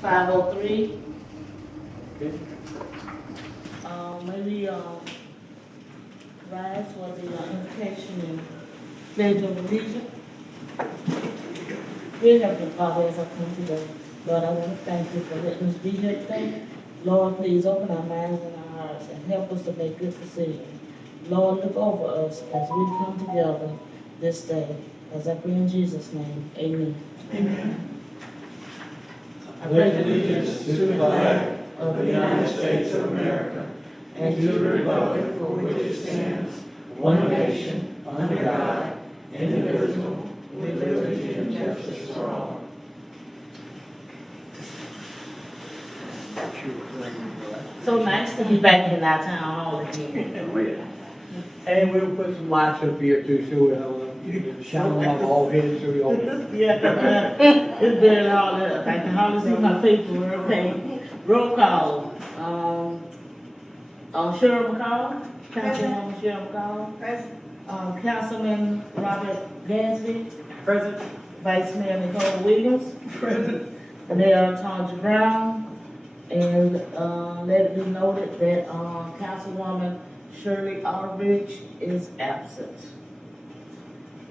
503. Okay. Maybe, rise for the invocation and pledge of allegiance. Dear Heavenly Father, as I come today, Lord, I want to thank you for letting us be here today. Lord, please open our minds and our hearts and help us to make good decisions. Lord, look over us as we come together this day. As I pray in Jesus' name, amen. Amen. I Pledge allegiance to the flag of the United States of America and to the republic for which it stands, one nation, under God, indivisible, with liberty and justice for all. So nice to be back in our town hall again. And we'll put some lights up here too, so we'll shine them on all heads, so we all. Yeah, it's been all up. I can hardly see my paper, okay. Roll call, Cheryl McCall, Councilwoman Cheryl McCall. Present. Councilman Robert Gansby, Present. Vice Mayor Nicole Williams, Present. Mayor Tonja Brown, and, let it be noted that, Councilwoman Shirley Aldridge is absent.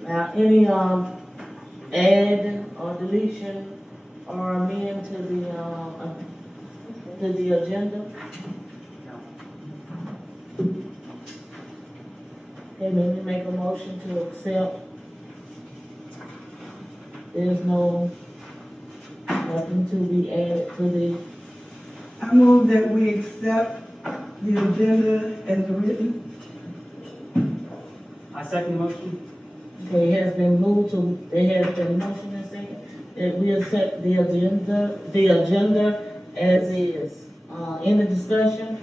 Now, any, add or deletion or amend to the agenda? Okay, maybe make a motion to accept. There's nothing to be added to the, I move that we accept the agenda as written. I second the motion. okay, it has been moved to, there has been a motion and second, that we accept the agenda as is. Any discussion?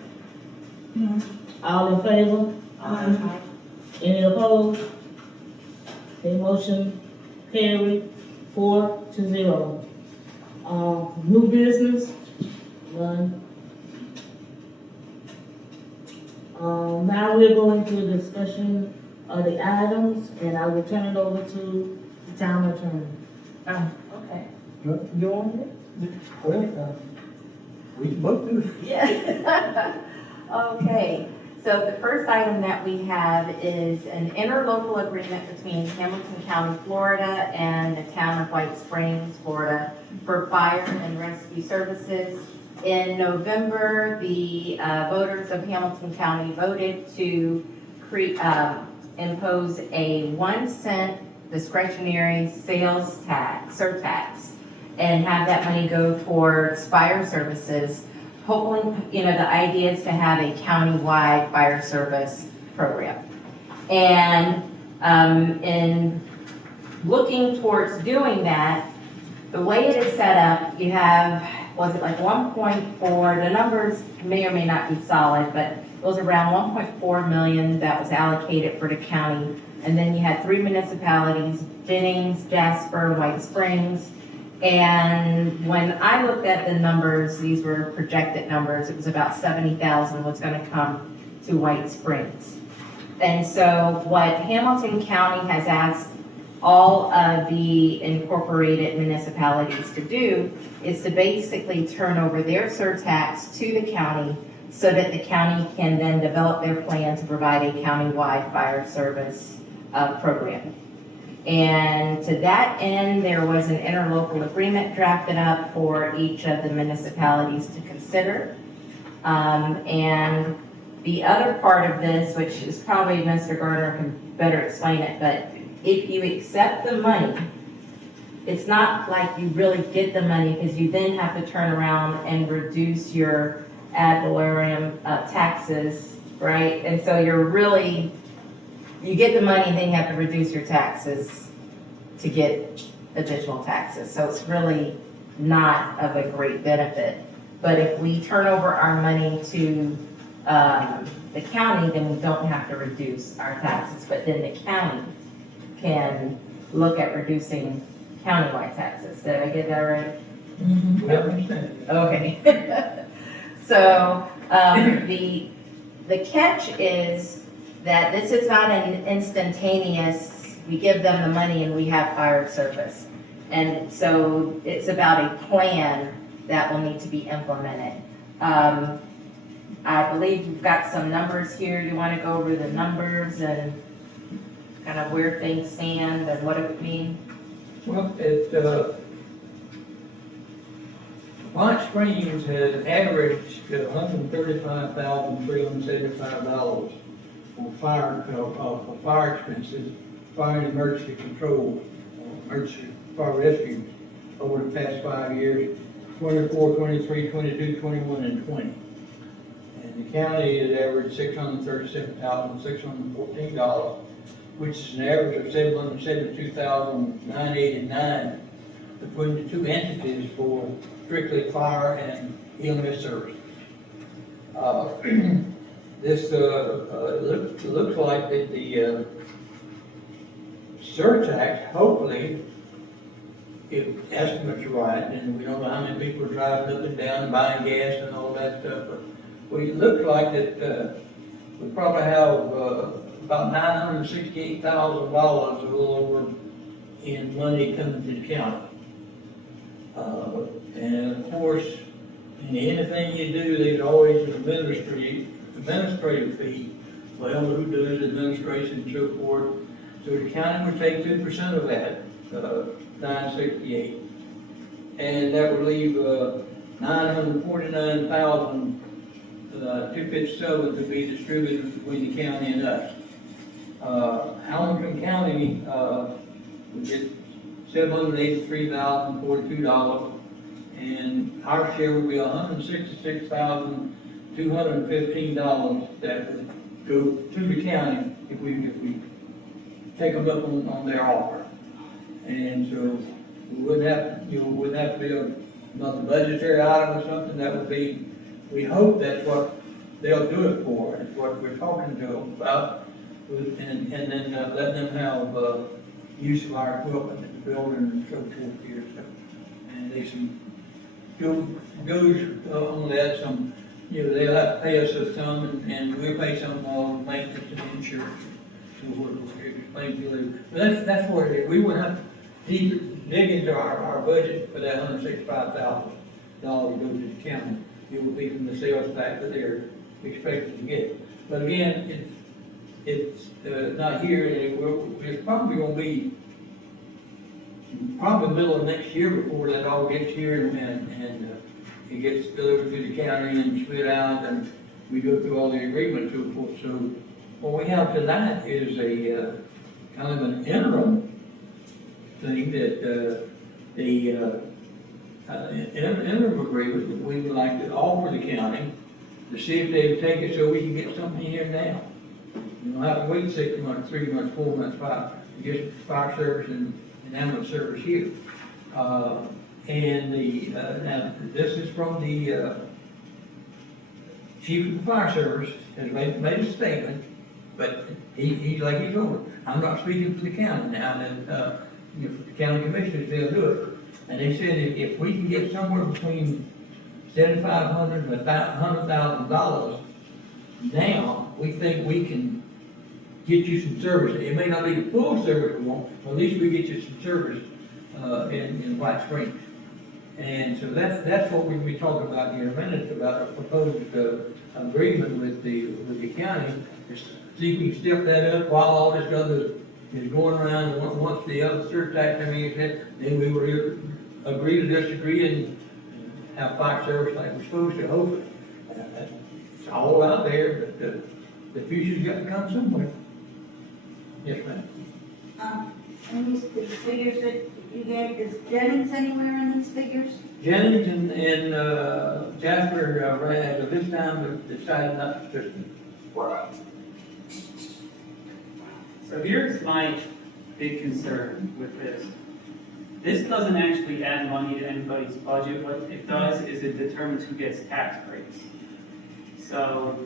No. All in favor? Aye. Any opposed? The motion carried 4-0. New business, none. Now we're going to a discussion of the items, and I will turn it over to the town attorney. Okay. You want it? Well, we both do. Yeah. Okay, so the first item that we have is an interlocal agreement between Hamilton County, Florida and the town of White Springs, Florida for fire and rescue services. In November, the voters of Hamilton County voted to impose a 1 cent discretionary sales tax, surtax, and have that money go towards fire services. Hopefully, the idea is to have a countywide fire service program. And in looking towards doing that, the way it is set up, you have, was it like 1.4, the numbers may or may not be solid, but it was around 1.4 million that was allocated for the county. And then you had 3 municipalities, Jennings, Jasper, White Springs. And when I looked at the numbers, these were projected numbers, it was about 70,000 was going to come to White Springs. And so what Hamilton County has asked all of the incorporated municipalities to do is to basically turn over their surtax to the county so that the county can then develop their plan to provide a countywide fire service program. And to that end, there was an interlocal agreement drafted up for each of the municipalities to consider. And the other part of this, which is probably Mr. Gardner can better explain it, but if you accept the money, it's not like you really get the money because you then have to turn around and reduce your ad valorem taxes, right? And so you get the money and then you have to reduce your taxes to get additional taxes. So it's really not of a great benefit. But if we turn over our money to the county, then we don't have to reduce our taxes. But then the county can look at reducing countywide taxes. Did I get that right? Mm-hmm. I understand. Okay. So the catch is that this is not an instantaneous, we give them the money and we have fire service. And so it's about a plan that will need to be implemented. I believe you've got some numbers here. You want to go over the numbers and kind of where things stand and what it would mean? Well, White Springs has averaged $135,375 for fire expenses, fire and emergency control, emergency fire rescue over the past 5 years, 24, 23, 22, 21, and 20. And the county has averaged $637,614, which is an average of $772,989 between the two entities for strictly fire and EMS services. This looks like that the surtax, hopefully, if estimates are right, and we don't know how many people are driving up and down and buying gas and all that stuff, but it looks like that we probably have about $968,000, a little over, in money coming to the county. And of course, in anything you do, there's always an administrative fee. Well, who does administration and so forth? So the county would take 2% of that, 968, and that would leave $949,257 to be distributed between the county and us. Hamilton County would get $783,042, and our share would be $166,215 that would go to the county if we take them up on their offer. And so we wouldn't have to be another budgetary item or something. That would be, we hope that's what they'll do it for. It's what we're talking to them about, and then let them have use of our equipment in the building and so forth here. So, and there's some goes on that, some, they'll have to pay us some, and we'll pay some on maintenance and insurance. So we'll explain to you. But that's what it is. We wouldn't have to dig into our budget for that $165,000 to go to the county. It would be from the sales tax that they're expected to get. But again, it's not here. It's probably going to be probably middle of next year before that all gets here and it gets delivered to the county and split out, and we go through all the agreements and so forth. So what we have tonight is a kind of an interim thing that the interim agreement that we would like to offer the county to see if they would take it so we can get something here now. You don't have to wait 6 months, 3 months, 4 months, 5 to get fire service and ambulance service here. And now this is from the chief of the fire service has made a statement, but he's like he told me, I'm not speaking for the county now, and the county commissioners, they'll do it. And they said if we can get somewhere between $7,500 and $100,000 now, we think we can get you some service. It may not be the full service we want, but at least we get you some service in White Springs. And so that's what we'll be talking about here in a minute, about a proposed agreement with the county, to see if we can step that up while all this other is going around. And once the other surtax, then we will agree to disagree and have fire service like we're supposed to, hopefully. It's all out there, but the future's got to come somewhere. Yes, ma'am. And these figures that you gave, is Jennings anywhere in these figures? Jennings and Jasper, as of this time, have decided not to participate. What? So here's my big concern with this. This doesn't actually add money to anybody's budget. What it does is it determines who gets tax breaks. So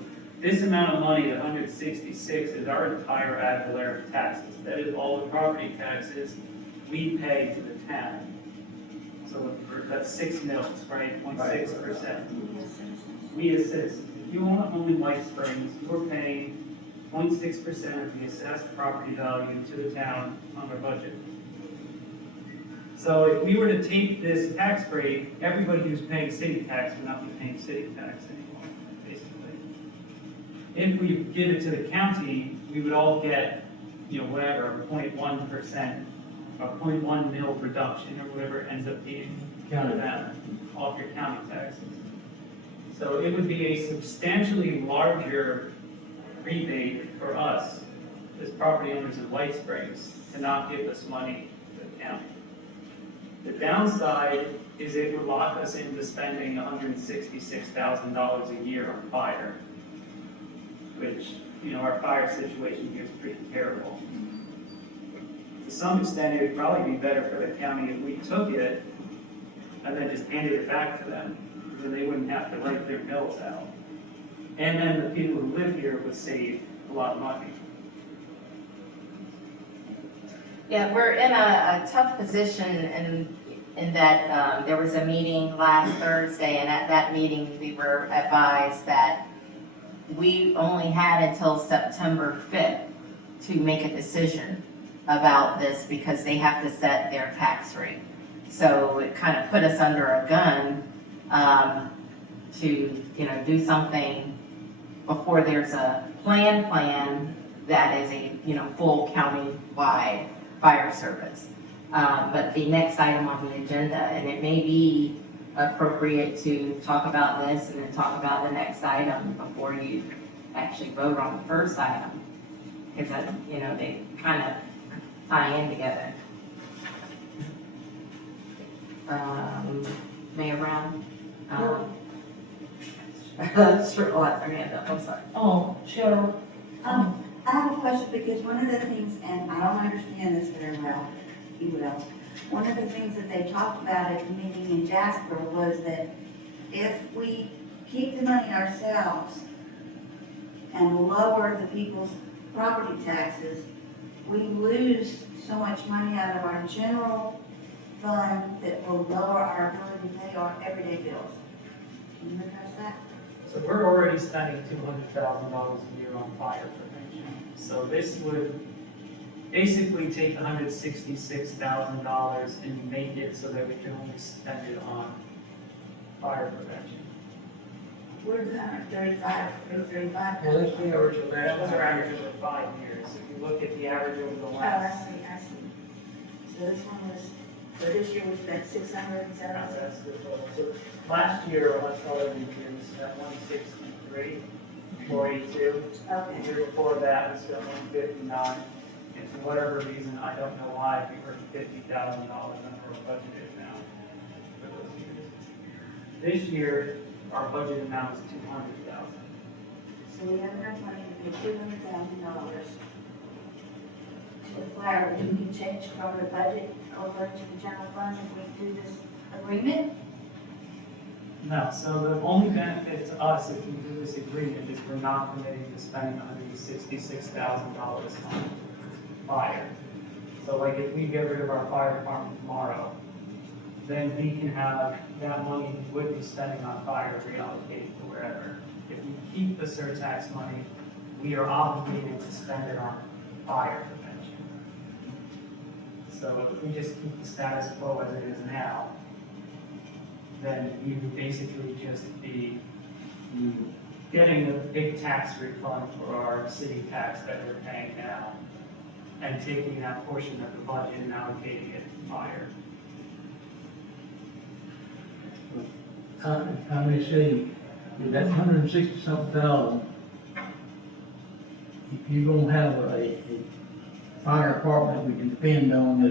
this amount of money, the 166, is our entire ad valorem taxes. That is all the property taxes we pay to the town. So that's 6 mils, right? 0.6%. We as citizens. If you own a home in White Springs, we're paying 0.6% of the assessed property value to the town on our budget. So if we were to take this tax rate, everybody who's paying city tax would not be paying city tax anymore, basically. If we give it to the county, we would all get, whatever, 0.1% or 0.1 mil reduction or whatever it ends up being for them off your county taxes. So it would be a substantially larger rebate for us as property owners of White Springs to not give us money to the county. The downside is it would lock us into spending $166,000 a year on fire, which, our fire situation here is pretty terrible. To some extent, it would probably be better for the county if we took it and then just handed it back to them, then they wouldn't have to write their bills out. And then the people who live here would save a lot of money. Yeah, we're in a tough position in that there was a meeting last Thursday, and at that meeting, we were advised that we only had until September 5th to make a decision about this because they have to set their tax rate. So it kind of put us under a gun to, do something before there's a plan that is a, full county-wide fire service. But the next item on the agenda, and it may be appropriate to talk about this and then talk about the next item before you actually vote on the first item. Because, they kind of tie in together. Mayor Brown? Sure, oh, that's her hand up, I'm sorry. Oh, Cheryl, I have a question because one of the things, and I don't understand this very well, you will. One of the things that they talked about at the meeting in Jasper was that if we keep the money ourselves and lower the people's property taxes, we lose so much money out of our general fund that will lower our ability to pay our everyday bills. Can you address that? So we're already spending $200,000 a year on fire prevention. So this would basically take $166,000 and make it so that we can only spend it on fire prevention. We're 135, 335. Well, that's the average of That was last our year. average over 5 years. If you look at the average over the Oh, I last, see. So this one was, so this year we spent 670. that's the total. So last year, let's call it, we spent 163, 482. Okay. The year before that, we spent 159. And for whatever reason, I don't know why, we were $50,000 under our budgeted now for those years. This year, our budget amount is $200,000. So we have enough money to pay $200,000 to the fire, which we can change from the budget over to the general fund if we do this agreement. No, so the only benefit to us if we do this agreement is we're not committing to spending $166,000 on fire. So like if we get rid of our fire department tomorrow, then we can have that money we would be spending on fire reallocated to wherever. If we keep the surtax money, we are obligated to spend it on fire prevention. So if we just keep the status quo as it is now, then we would basically just be getting a big tax refund for our city tax that we're paying now, and taking that portion of the budget and allocating it to fire. I may say, with that 160-something thousand, if you don't have a fire department we can depend on,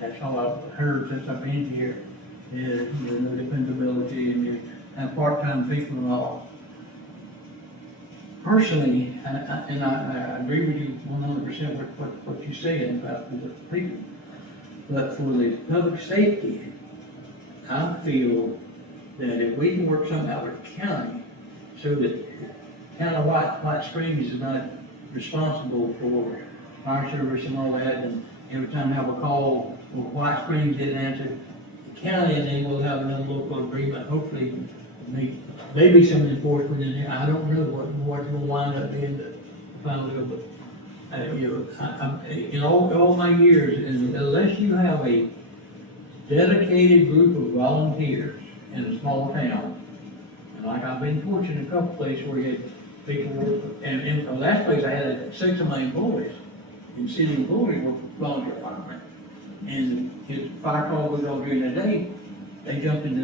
that's all I've heard since I've been here, is no dependability and you have part-time people and all. Personally, and I agree with you 100% with what you're saying about the people, but for the public safety, I feel that if we can work something out with the county, so that kind of White Springs is not responsible for fire service and all that, and every time I have a call, well, White Springs didn't answer, the county, and then we'll have another local agreement, hopefully, maybe some enforcement in there, I don't know what will wind up being the final deal, but, in all my years, and unless you have a dedicated group of volunteers in a small town. And like I've been fortunate in a couple places where you had people work, and in the last place I had 6 of my employees, and city employees were volunteer firemen. And his fire call goes on during the day, they jump in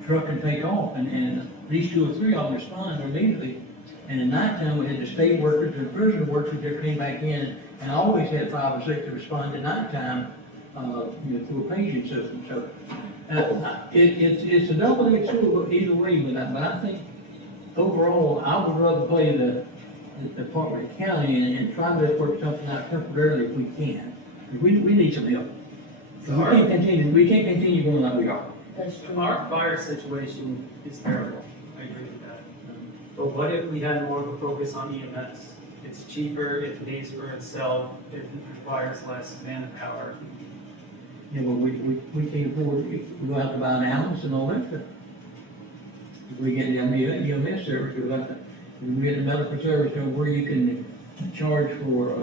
the truck and take off, and these 2 or 3 of them respond immediately. And at nighttime, we had the state workers and prisoner workers that came back in, and I always had 5 or 6 to respond at nighttime, through a paging system. So, it's a double-edged sword either way, but I think overall, I would rather play the Department of County and try to work something out temporarily if we can. We need some help. We can't continue going like we are. That's true. Our fire situation is terrible, I agree with that. But what if we had more of a focus on EMS? It's cheaper, it pays for itself, it requires less manpower. Yeah, well, we can't afford, we go out to buy an ambulance and all that stuff. If we get the EMS service, we got we get the medical service where you can charge for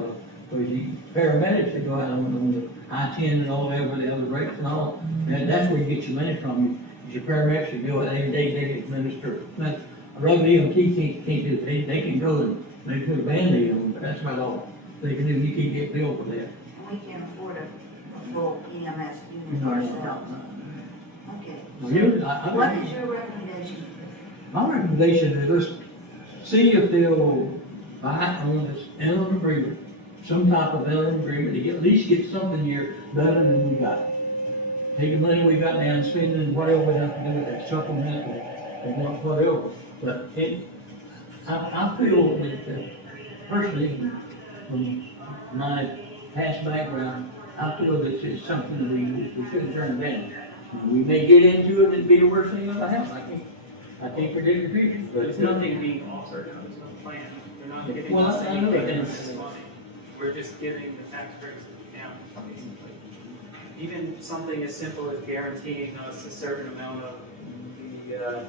the paramedics to go out on the I-10 and all that, where the other breaks and all. That's where you get your money from. Your paramedics to go, they administer. But a regular EMT can't do it. They can go and maybe put a Band-Aid on, but that's about all they can do. You can't get billed for that. And we can't afford a full EMS unit ourselves. Okay. What is your recommendation? My recommendation is let's see if they'll buy on this interim agreement, some type of interim agreement, to at least get something here better than we got. Take the money we got now and spend it, whatever we have to do with that supplemental, and not whatever. But I feel that personally, from my past background, I feel that it's something that we shouldn't turn down. We may get into it and be the worst thing ever happen. I can't predict the future, but There's nothing being offered, there's no plan. They're not giving us I know anything that. in this money. We're just giving the tax breaks to the county, basically. Even something as simple as guaranteeing us a certain amount of the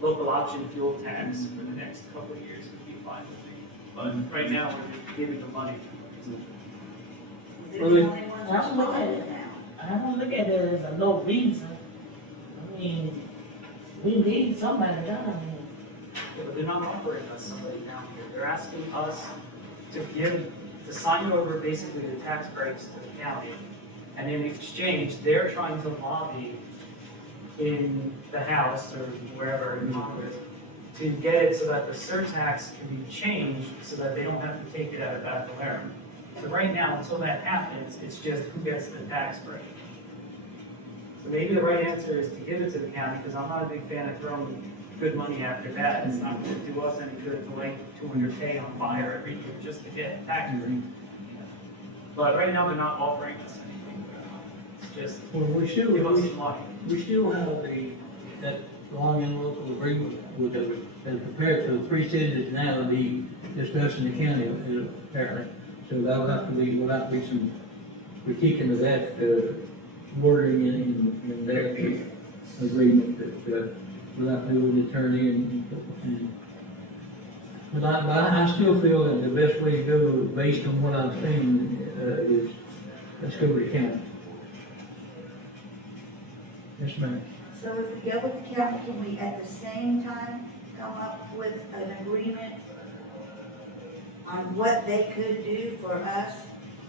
local option fuel tax for the next couple of years would be fine with me. But right now, we're just giving the money. They're the only ones I'm looking at responding it. now. I don't look at it as a low reason. I mean, we need somebody down here. But they're not offering us somebody down here. They're asking us to sign over basically the tax breaks to the county. And in exchange, they're trying to lobby in the House or wherever in Congress to get it so that the surtax can be changed so that they don't have to take it out of Bethel Harriman. So right now, until that happens, it's just who gets the tax break. So maybe the right answer is to give it to the county, because I'm not a big fan of throwing good money after bad. It's not going to do us any good to light 200K on fire every year just to get tax break. But right now, they're not offering us anything. It's just Well, we give us some money. still have that long and local agreement with the, that's prepared for the 3 cities now to be discussed in the county, apparently. So that will have to be some critiquing of that, wording in their agreement that, without doing the attorney but I still feel that the best way to go, based on what I'm saying, is let's go with the county. Yes, ma'am. So if we go with the county, can we at the same time come up with an agreement on what they could do for us?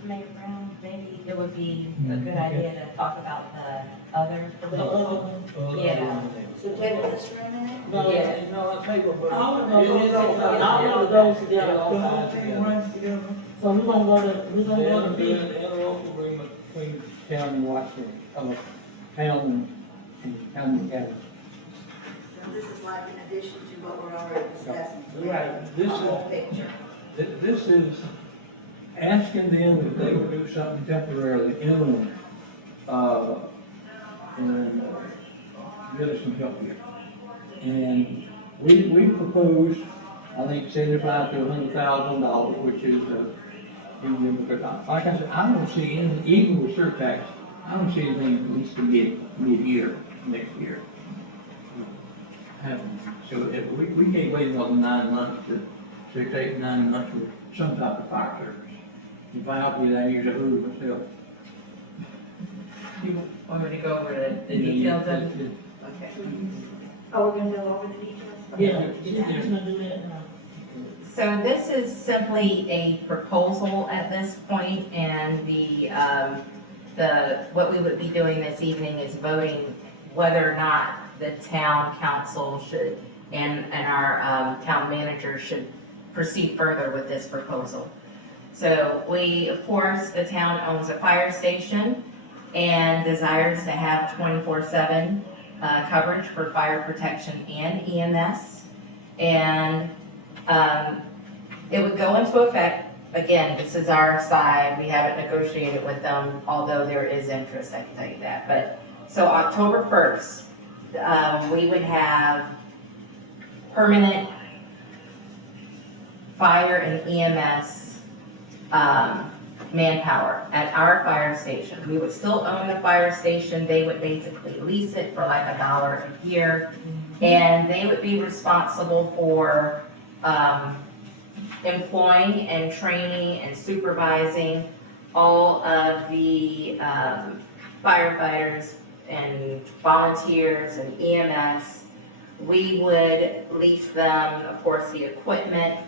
Mayor Brown, maybe it would be a good idea to talk about the other political. Yeah. So table this for a minute? No, Yeah. no, I take it, but All of all of those together. The whole thing runs together. So we're gonna go to Be B. an interlocal agreement between town and Washington, town and county. So this is like in addition to what we're already discussing. Right. This The is, whole picture. this is asking them if they will do something temporarily, interim, and get us some help here. And we proposed, I think, $75,000 to $100,000, which is, like I said, I don't see any, even with surtax, I don't see anything at least to mid-year, next year. So if we can't wait another 9 months to 6, 8, 9 months with some type of fire service. If I help you, I use a hood myself. You want me to go over the details of it? Okay. Oh, we're gonna go over the details? Yeah, she's gonna do that now. So this is simply a proposal at this point, and what we would be doing this evening is voting whether or not the town council should, and our town manager should proceed further with this proposal. So we, of course, the town owns a fire station and desires to have 24/7 coverage for fire protection and EMS. And it would go into effect, again, this is our side, we haven't negotiated with them, although there is interest, I can tell you that. But, so October 1st, we would have permanent fire and EMS manpower at our fire station. We would still own the fire station, they would basically lease it for like $1 a year, and they would be responsible for employing and training and supervising all of the firefighters and volunteers and EMS. We would lease them, of course, the equipment,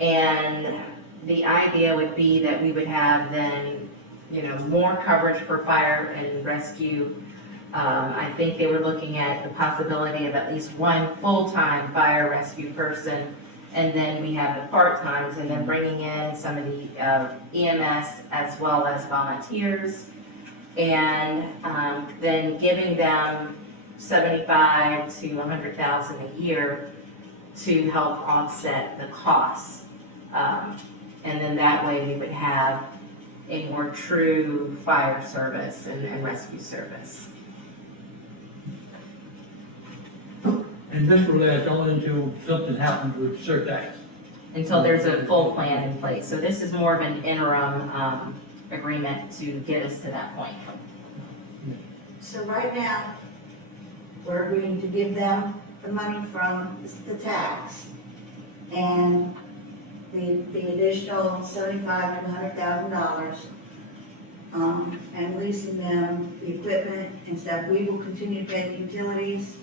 and the idea would be that we would have then, more coverage for fire and rescue. I think they were looking at the possibility of at least one full-time fire rescue person, and then we have the part-times, and then bringing in some of the EMS as well as volunteers, and then giving them $75,000 to $100,000 a year to help offset the costs. And then that way we would have a more true fire service and rescue service. And this will last only until something happens with Surtax. Until there's a full plan in place. So this is more of an interim agreement to get us to that point. So right now, we're agreeing to give them the money from the tax and the additional $75,000 to $100,000, and leasing them the equipment and stuff. We will continue to pay the utilities.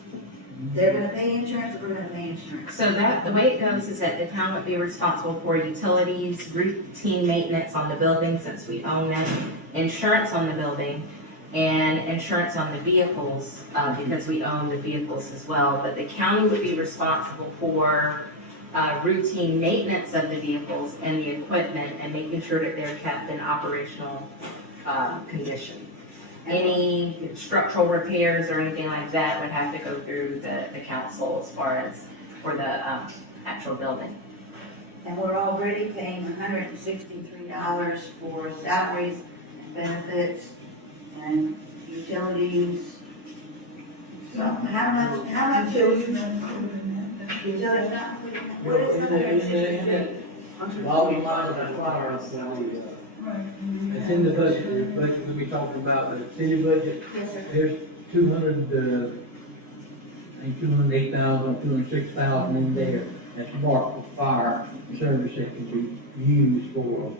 They're gonna pay insurance, or we're gonna pay insurance. So that, the way it goes is that the town would be responsible for utilities, routine maintenance on the building since we own it, insurance on the building, and insurance on the vehicles, because we own the vehicles as well. But the county would be responsible for routine maintenance of the vehicles and the equipment and making sure that they're kept in operational condition. Any structural repairs or anything like that would have to go through the council as far as for the actual building. And we're already paying $163 for salaries, benefits, and utilities. So how much Utilities is, not included in that. utilities not included? What is $163? Volume line and fire. Right. It's in the budget we'll be talking about, the city budget, Yes, sir. there's 208,000, 206,000 in there. That's marked for fire service that can be used for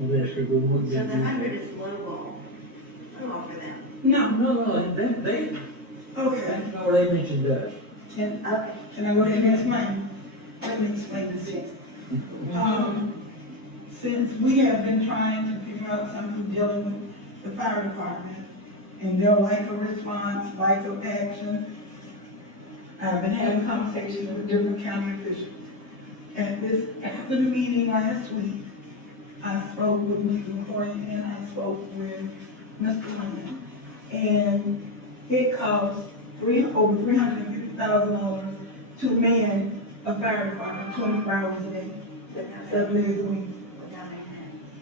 this, because we wouldn't be So the using 100 it. is low for them. No, No, they, okay. that's not what they mentioned us. Can, Okay. can I go ahead and explain? Let me explain this. Since we have been trying to figure out something dealing with the fire department and their life of response, life of action, I've been having conversations with different county officials. After the meeting last week, I spoke with Mr. McCoy and I spoke with Mr. Lynn. And it costs over $350,000 to man a fire department 24 hours a day, 7 days a week.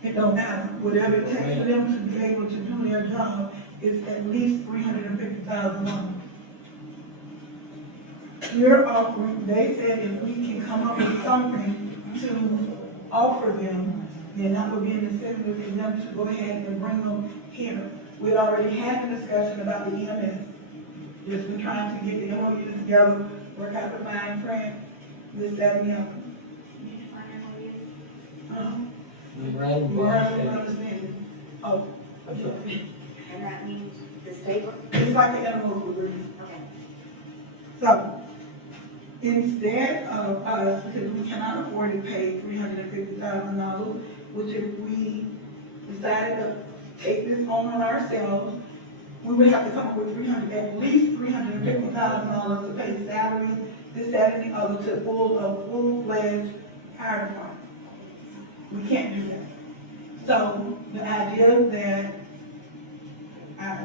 It don't matter, whatever it takes for them to be able to do their job is at least $350,000. You're offering, they said if we can come up with something to offer them, then that would be in the city for them to go ahead and bring them here. We'd already had a discussion about the EMS. Just been trying to get the MOU together, work out the fine print, this, that, and the other. Right, You Brian already said. understand. Oh, That's right. And that means This paper? It's like an interlocal agreement. Okay. So, instead of us, because we cannot afford to pay $350,000, which if we decided to take this on ourselves, we would have to come up with at least $350,000 to pay salaries, this, that, and the other to full-fledged fire department. We can't do that. So, the idea that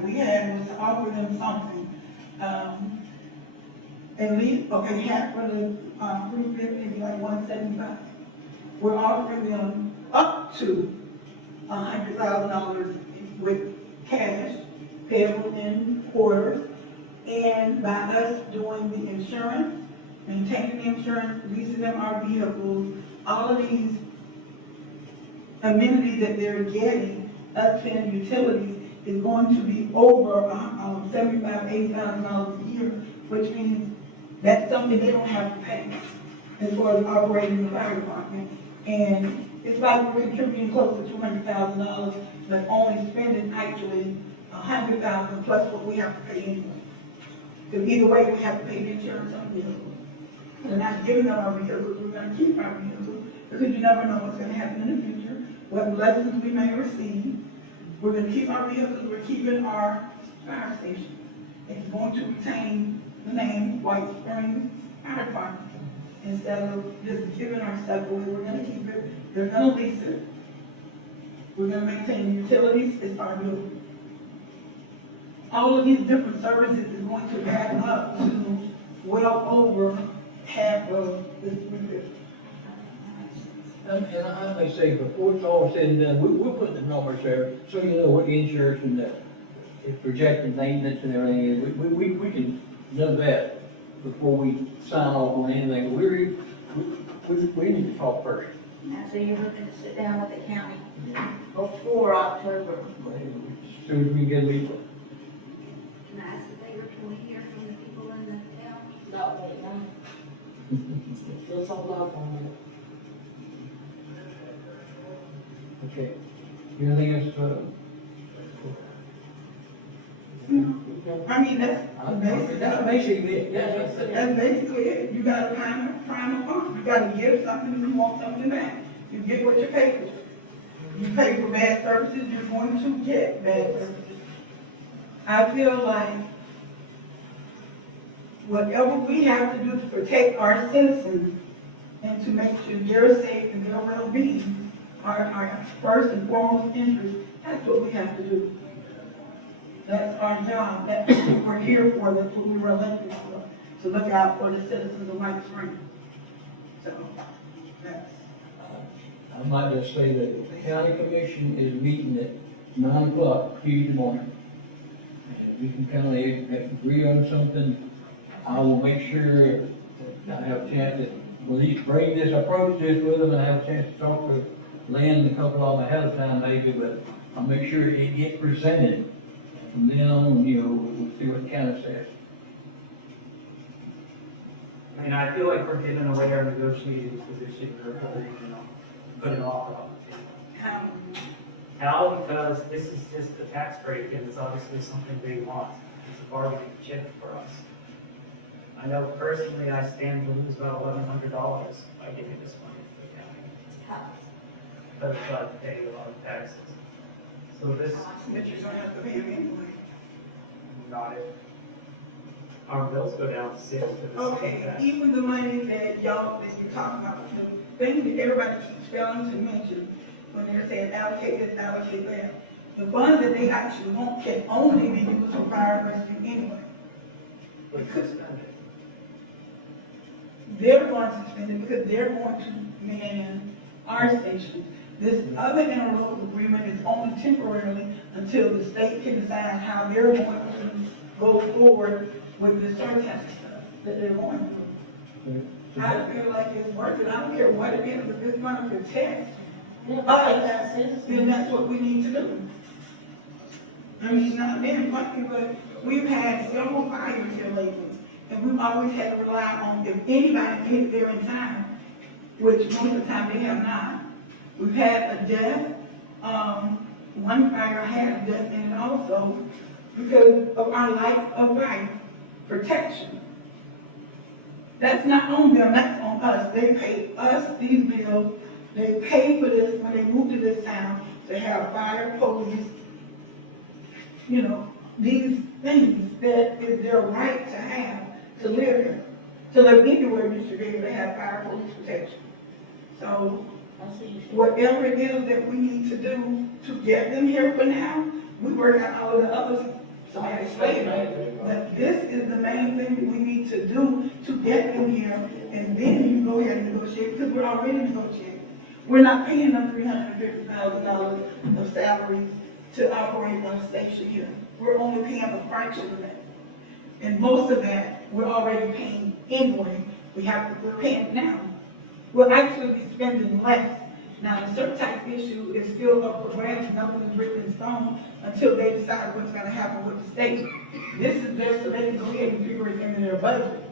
we had was to offer them something. At least, okay, half of the, 350 would be like 175. We're offering them up to $100,000 with cash, payable in quarters, and by us doing the insurance, maintaining the insurance, leasing them our vehicles, all of these amenities that they're getting, us paying utilities, is going to be over $75,000, $80,000 a year, which means that's something they don't have to pay as far as operating the fire department. And it's like we're contributing close to $200,000, but only spending actually $100,000 plus what we have to pay anyway. Because either way, we have to pay the insurance on the vehicles. We're not giving them our vehicles, we're gonna keep our vehicles, because you never know what's gonna happen in the future, what lessons we may receive. We're gonna keep our vehicles, we're keeping our fire station. It's going to retain the name White Springs Fire Department. Instead of just giving our stuff away, we're gonna keep it, they're gonna lease it. We're gonna maintain the utilities, it's our building. All of these different services is going to add up to well over half of this $350,000. And I may say, before it's all said and done, we'll put the numbers there, so you know what the insurance and the projected maintenance and everything is. We can know that before we sign off on anything. We need to talk first. Now, so you're looking to sit down with the county before October. As soon as we get legal. Can I ask a favor, can we hear from the people in the town? No, wait, no. Let's hold off on it. Okay. Anything else? I mean, that's That's basically it. that's basically it. You gotta prime a pump. You gotta give something and you want something back. You get what you pay for. You pay for bad services, you're going to get bad services. I feel like whatever we have to do to protect our citizens and to make sure they're safe and their well-being are our first and foremost interest, that's what we have to do. That's our job, that's what we're here for, that's what we were elected for, to look out for the citizens of White Springs. So, that's. I might just say that the county commission is meeting at 9 o'clock Tuesday morning. And we can kind of agree on something. I will make sure that I have a chance to, at least bring this, approach this with them, and I have a chance to talk to Lynn and a couple of them ahead of time maybe, but I'll make sure it gets presented. From then on, you know, we'll see what the county says. I mean, I feel like we're giving away our negotiating position for put it off on the table. How? Because this is just a tax break and it's obviously something they want. It's a bargaining chip for us. I know personally I stand to lose about $1,100 by giving this money to the county. But it's got to pay a lot of taxes. So this, But you're gonna have to pay them anyway. not it. Our bills go down 6 to this. Okay, even the money that y'all, that you're talking about, the thing that everybody keeps failing to mention, when they're saying allocate this, allocate that, the funds that they actually want can only be used for fire and rescue anyway. We could spend it. They're going to spend it because they're going to man our stations. This other interlocal agreement is only temporarily until the state can decide how they're going to go forward with the surtax stuff that they're going through. I feel like it's worth it. I don't care what it is, if it's gonna protect us, then that's what we need to do. I mean, not being funny, but we've had several fires here lately, and we've always had to rely on if anybody gets there in time, which most of the time they have not. We've had a death, one fire had a death, and also, because of our life of life protection. That's not on them, that's on us. They pay us these bills, they pay for this when they move to this town to have fire, police, you know, these things that is their right to have, to live here. To live anywhere, you should be able to have fire, police protection. So, I see you. whatever it is that we need to do to get them here for now, we work out all of the others, somebody explained it. But this is the main thing that we need to do to get them here, and then you go ahead and negotiate, because we're already negotiating. We're not paying them $350,000 of salaries to operate a station here. We're only paying a fraction of that. And most of that, we're already paying anyway. We're paying now. We'll actually be spending less. Now, the surtax issue is still up for grabs, nothing is written in stone until they decide what's gonna happen with the state. This is just so they can go ahead and figure it into their budget.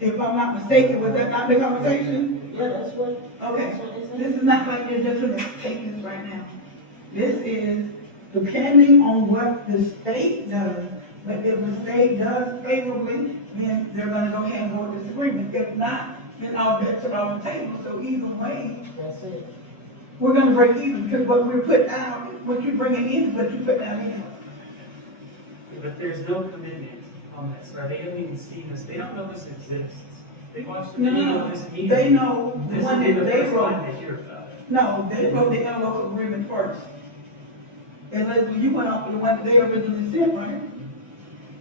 If I'm not mistaken, was that not the conversation? Yeah, that's what. Okay, that's what they said. this is not like you're just gonna take this right now. This is depending on what the state does, but if the state does favorably, then they're gonna go ahead and go with this agreement. If not, then our bets are on the table. So either way, That's it. we're gonna break even, because what we're putting out, what you're bringing in is what you put down in. But there's no commitment on this, right? They haven't even seen this, they don't know this exists. They watched the No, video no, of this meeting. they know the This one will be that the they first wrote. time they hear about it. No, they wrote the interlocal agreement first. And Leslie, you went off with the one that they originally sent, right?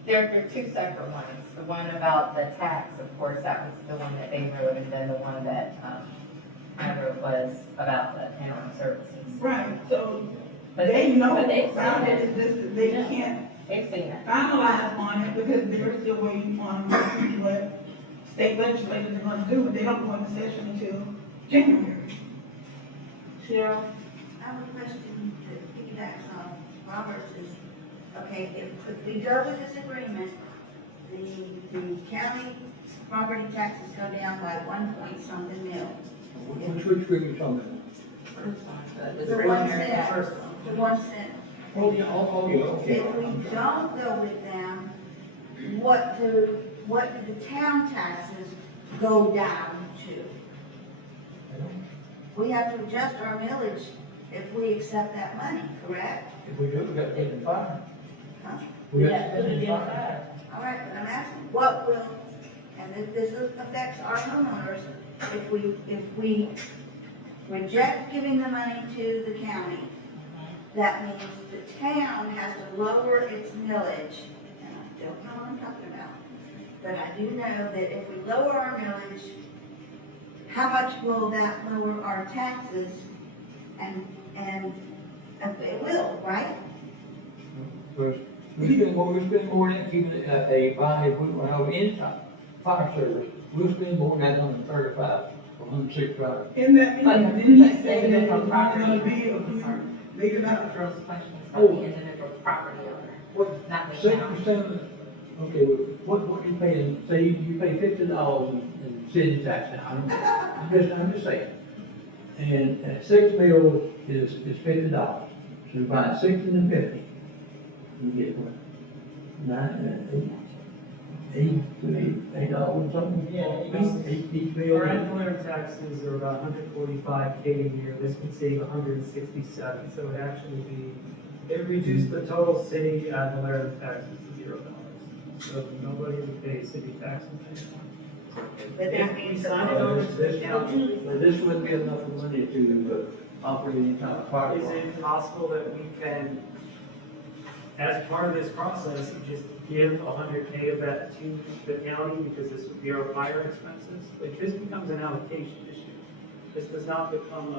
There are two separate ones. The one about the tax, of course, that was the one that they wrote, and then the one that, I wrote was about the interim services. Right, so But they know but they've about seen it, it. it's just that they Yeah. can't They've seen it. finalize on it because they're still waiting on what state legislators are gonna do, but they don't go into session until January. Cheryl? I have a question to piggyback on Robert's is, okay, if we go with this agreement, the county property taxes go down by 1 mil. Which agreement you talking about? The 1 cent, the 1 cent. Oh, yeah, okay. If we don't go with them, what do the town taxes go down to? We have to adjust our millage if we accept that money, correct? If we do, we got to pay the fire. Huh? We got Yeah, to put pay it the in fire. fire. All right, but I'm asking, what will, and this affects our homeowners, if we reject giving the money to the county, that means the town has to lower its millage, and I don't know what I'm talking about. But I do know that if we lower our millage, how much will that lower our taxes? And it will, right? Because we spend more than keeping a fire, if we have any fire service, we'll spend more than that on the 35 or 165. In that But meeting, didn't he that's say that individual it's only gonna property. be a few, leave it out? Girls' question is Oh. about the individual property owner, What, not the 6%, town. okay, what you pay, say you pay $50 in city tax now, I'm just saying. And 6 mils is $50, so you buy 6 and 50, you get what? $8 something? Yeah. Each meal. Our ad valorem taxes are about 145K a year, this would save 167, so it would actually be, it would reduce the total city ad valorem taxes to $0. So nobody would pay city taxes anymore. But If that we means sign it over to the county, But this wouldn't be enough money to operate any kind of fire is department. it possible that we can, as part of this process, just give 100K of that to the county because this would be our fire expenses? Like, this becomes an allocation issue. This does not become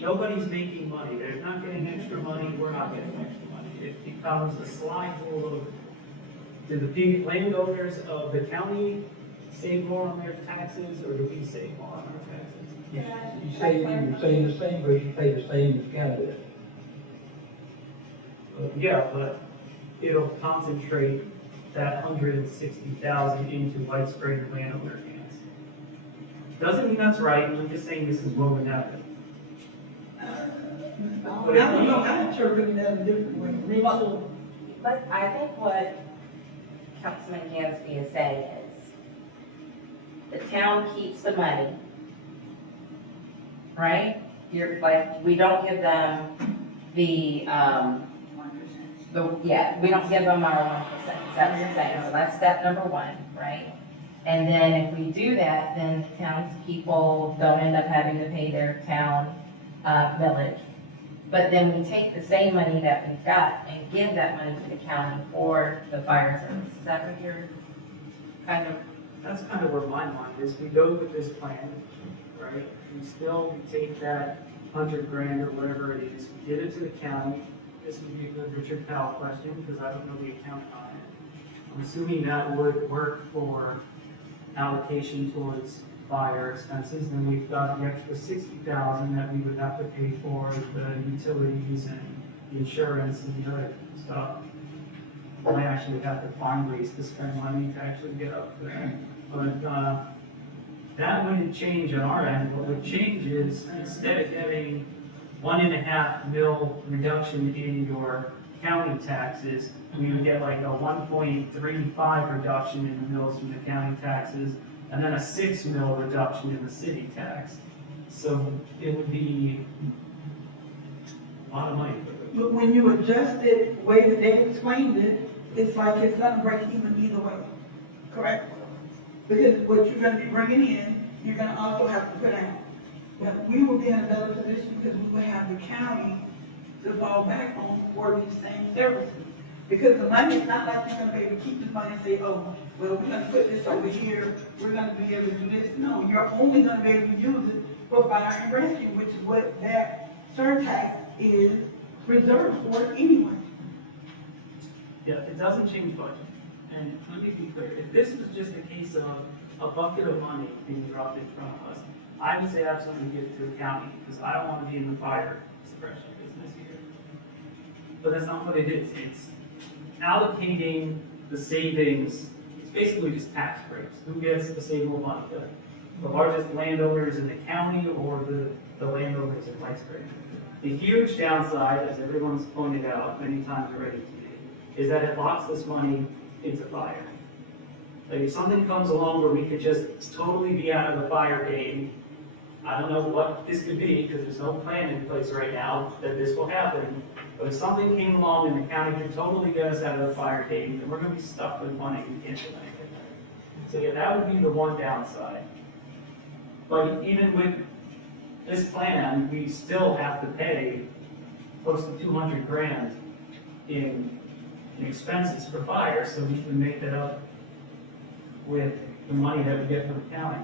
nobody's making money. They're not getting extra money, we're not getting extra money. It becomes a slide rule of, do the landowners of the county save more on their taxes, or do we save more on our taxes? You say, you're saying the same, but you pay the same as Canada. Yeah, but it'll concentrate that 160,000 into White Spring landowner hands. Doesn't mean that's right, I'm just saying this is what would happen. I don't know, I interpret it as a different way. Me too. But I think what Councilman Gansby is saying is, the town keeps the money, right? You're like, we don't give them the, 1%. we don't give them our 1%, is that what you're saying? So that's step number one, right? And then if we do that, then the townspeople don't end up having to pay their town, millage. But then we take the same money that we've got and give that money to the county for the fire service. Is that what you're kind of? That's kind of where my mind is. We go with this plan, right? We take that 100 grand or whatever it is, we get it to the county. This would be a good Richard Powell question, because I don't know the account on it. I'm assuming that would work for allocation towards fire expenses. Then we've got the extra 60,000 that we would have to pay for the utilities and the insurance and the other stuff. We might actually have to find ways to spend money to actually get up there. But that wouldn't change on our end. What would change is, instead of getting 1.5 mil reduction in your county taxes, we would get like a 1.35 reduction in the mills from the county taxes, and then a 6 mil reduction in the city tax. So it would be a lot of money. But when you adjust it, the way that they explained it, it's like it's gonna break even either way, correct? Because what you're gonna be bringing in, you're gonna also have to put out. But we will be in a better position because we will have the county to fall back on for these same services. Because the money is not like you're gonna be able to keep the money and say, oh, well, we're gonna put this over here, we're gonna be able to do this. No, you're only gonna be able to use it for fire and rescue, which is what that surtax is reserved for anyway. Yeah, it doesn't change budget. And let me be clear, if this was just a case of a bucket of money being dropped in front of us, I would say absolutely give it to the county, because I don't want to be in the fire suppression business here. But that's not what it is. It's allocating the savings. It's basically just tax breaks. Who gets to save more money? The largest landowners in the county or the landowners in Whitesbury? The huge downside, as everyone's pointed out many times already today, is that it locks this money into fire. Like if something comes along where we could just totally be out of the fire game, I don't know what this could be, because there's no plan in place right now that this will happen. But if something came along and the county could totally get us out of the fire game, then we're gonna be stuck with money we can't do anything. So yeah, that would be the one downside. But even with this plan, we still have to pay close to 200 grand in expenses for fire, so we can make that up with the money that we get from the county.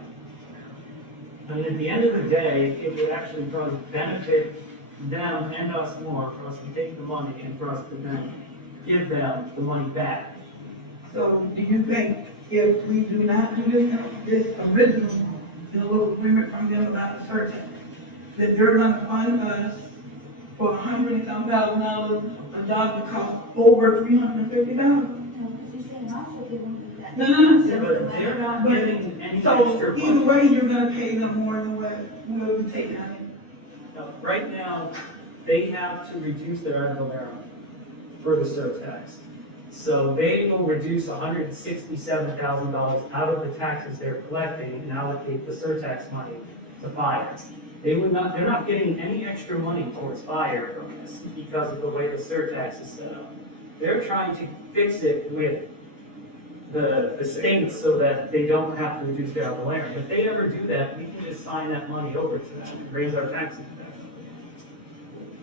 I mean, at the end of the day, it would actually probably benefit them and us more for us to take the money and for us to then give them the money back. So do you think if we do not do this original, the little agreement from them about the surtax, that they're gonna fund us for $100,000, a job that costs over $350,000? No. But they're not getting any So extra either money. way, you're gonna pay them more than what we'll be taking out of it. Right now, they have to reduce their ad valorem for the surtax. So they will reduce $167,000 out of the taxes they're collecting and allocate the surtax money to fire. They're not getting any extra money towards fire from this because of the way the surtax is set up. They're trying to fix it with the states so that they don't have to reduce their ad valorem. If they ever do that, we can just sign that money over to them and raise our taxes back.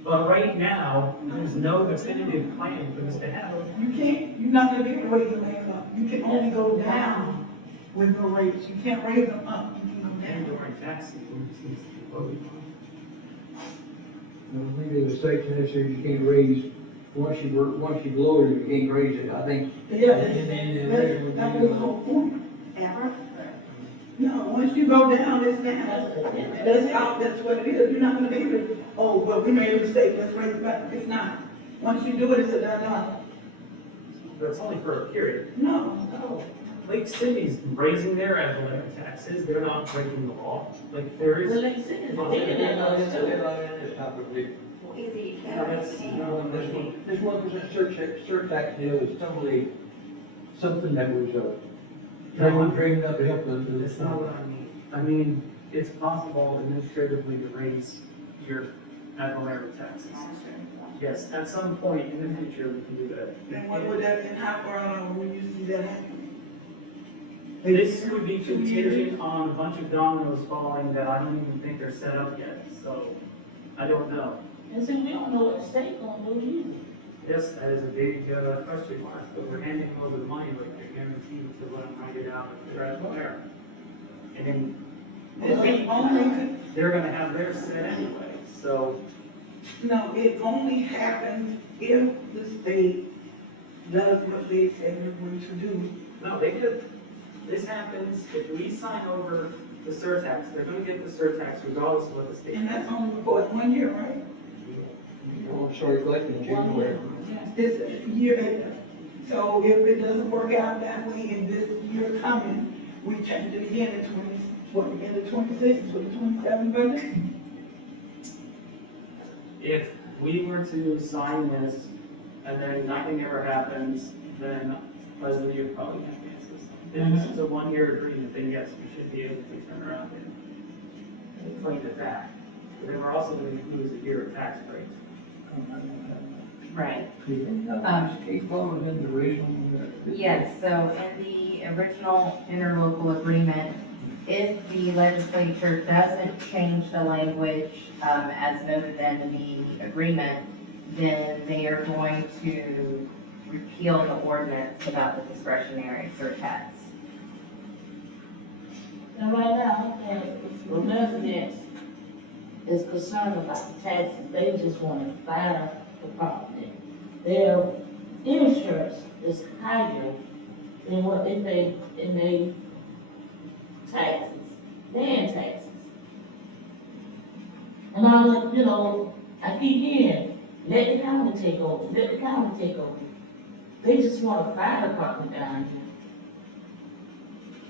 But right now, there's no definitive plan for this to happen. You're not gonna be able to raise the rates up. You can only go down with the rates. You can't raise them up, you can go And down. during tax season, this needs to be voted on. Maybe the state says you can't raise, once you lower it, you can't raise it, I think. Yeah, that was the whole point. Ever? No, once you go down, it's down. That's what it is. You're not gonna be able to, oh, well, we made a mistake, let's raise it back. It's not. Once you do it, it's a done. But it's only for a period. No. Lake City's raising their ad valorem taxes, they're not breaking the law. Like, there is. Well, like I said, they didn't know this too. either you can No, or that's, you can't. no, This 1% surtax deal is totally something that was, dreamed up to help the. that's not what I mean. I mean, it's possible administratively to raise your ad valorem taxes. Yes, at some point in the future, we can do that. And what would that, and how far along will you see that happen? This would be contingent on a bunch of dominoes falling that I don't even think are set up yet, so I don't know. And see, we don't know what the state gonna do either. Yes, that is a big question mark, but we're handing them over the money like they're guaranteed to let them write it out if they're at there. And then It only, they're gonna have theirs set anyway, so no, it only happens if the state does what they said they're going to do. no, they could, this happens, if we sign over the surtax, they're gonna get the surtax regardless of what the state. And that's only for 1 year, right? We'll start collecting in January. This year, so if it doesn't work out that way in this year coming, we change it again in in the 26 for the 27 budget? If we were to sign this and then nothing ever happens, then Leslie, you'd probably have to answer something. If this is a 1 year agreement, then yes, we should be able to turn around and claim it back. But then we're also going to lose a year of tax breaks. Right. Keep following in the original. Yes, so in the original interlocal agreement, if the legislature doesn't change the language, as noted in the agreement, then they are going to repeal the ordinance about the discretionary surtax. And right now, the residents is concerned about the taxes, they just want to fire the property. Their insurance is higher than what they pay in their taxes, their taxes. And I keep hearing, let the county take over, let the county take over. They just want a fire department down here.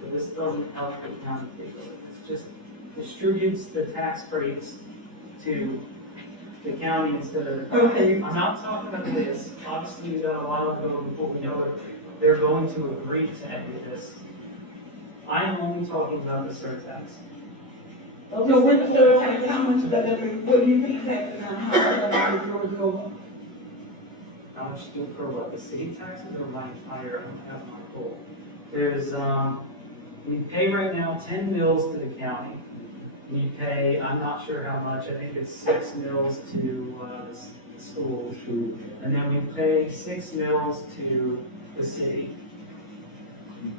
So this doesn't help the county take over. This just distributes the tax breaks to the county instead of. Okay. I'm not talking about this. Obviously, a while ago, before we know it, they're going to agree to end with this. I am only talking about the surtax. So with the surtax, how much what do you think taxes on, how much of yours go up? How much do for what, the city taxes or my entire, I don't have my whole. There's, we pay right now 10 mills to the county. We pay, I'm not sure how much, I think it's 6 mills to, the schools. And then we pay 6 mills to the city.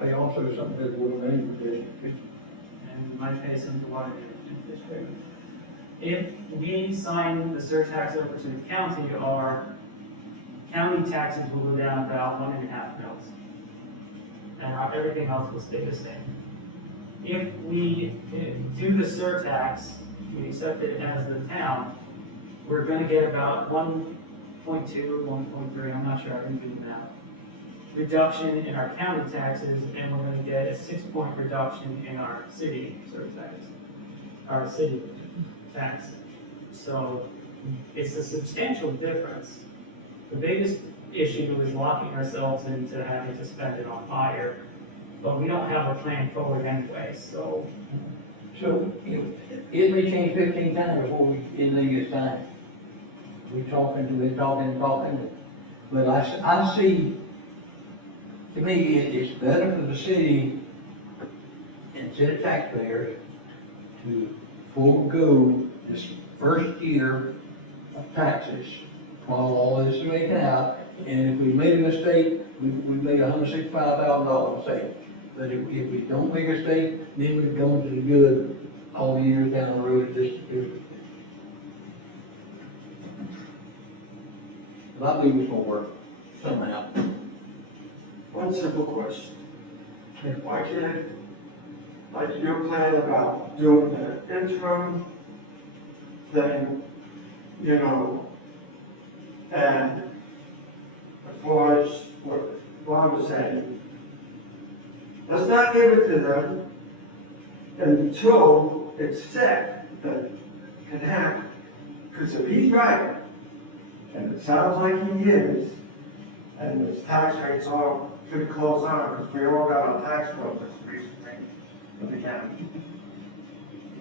They also something that would have been. And we might pay some to water management district. If we sign the surtax over to the county, our county taxes will go down about 1.5 mils. And everything else will stay the same. If we do the surtax, we accept it as the town, we're gonna get about 1.2, 1.3, I'm not sure I can do the math, reduction in our county taxes, and we're gonna get a 6-point reduction in our city surtax, our city tax. So it's a substantial difference. The biggest issue is locking ourselves into having to spend it on fire, but we don't have a plan forward anyway, so. So, it may change 15 times before anything gets signed. We're talking, but I see, to me, it's better for the city instead of taxpayers to forego this first year of taxes while all this is making out. And if we made a mistake, we made $165,000 mistake. But if we don't make a mistake, then we're going to the good all years down the road. But I believe it's gonna work somehow. One simple question. Why can't, like your plan about doing the interim thing, and as far as what Bob was saying, let's not give it to them until it's set that can happen. Because if he's right, And it sounds like he is, and his tax rates are pretty close on, because we all got our tax bill this recently in the county.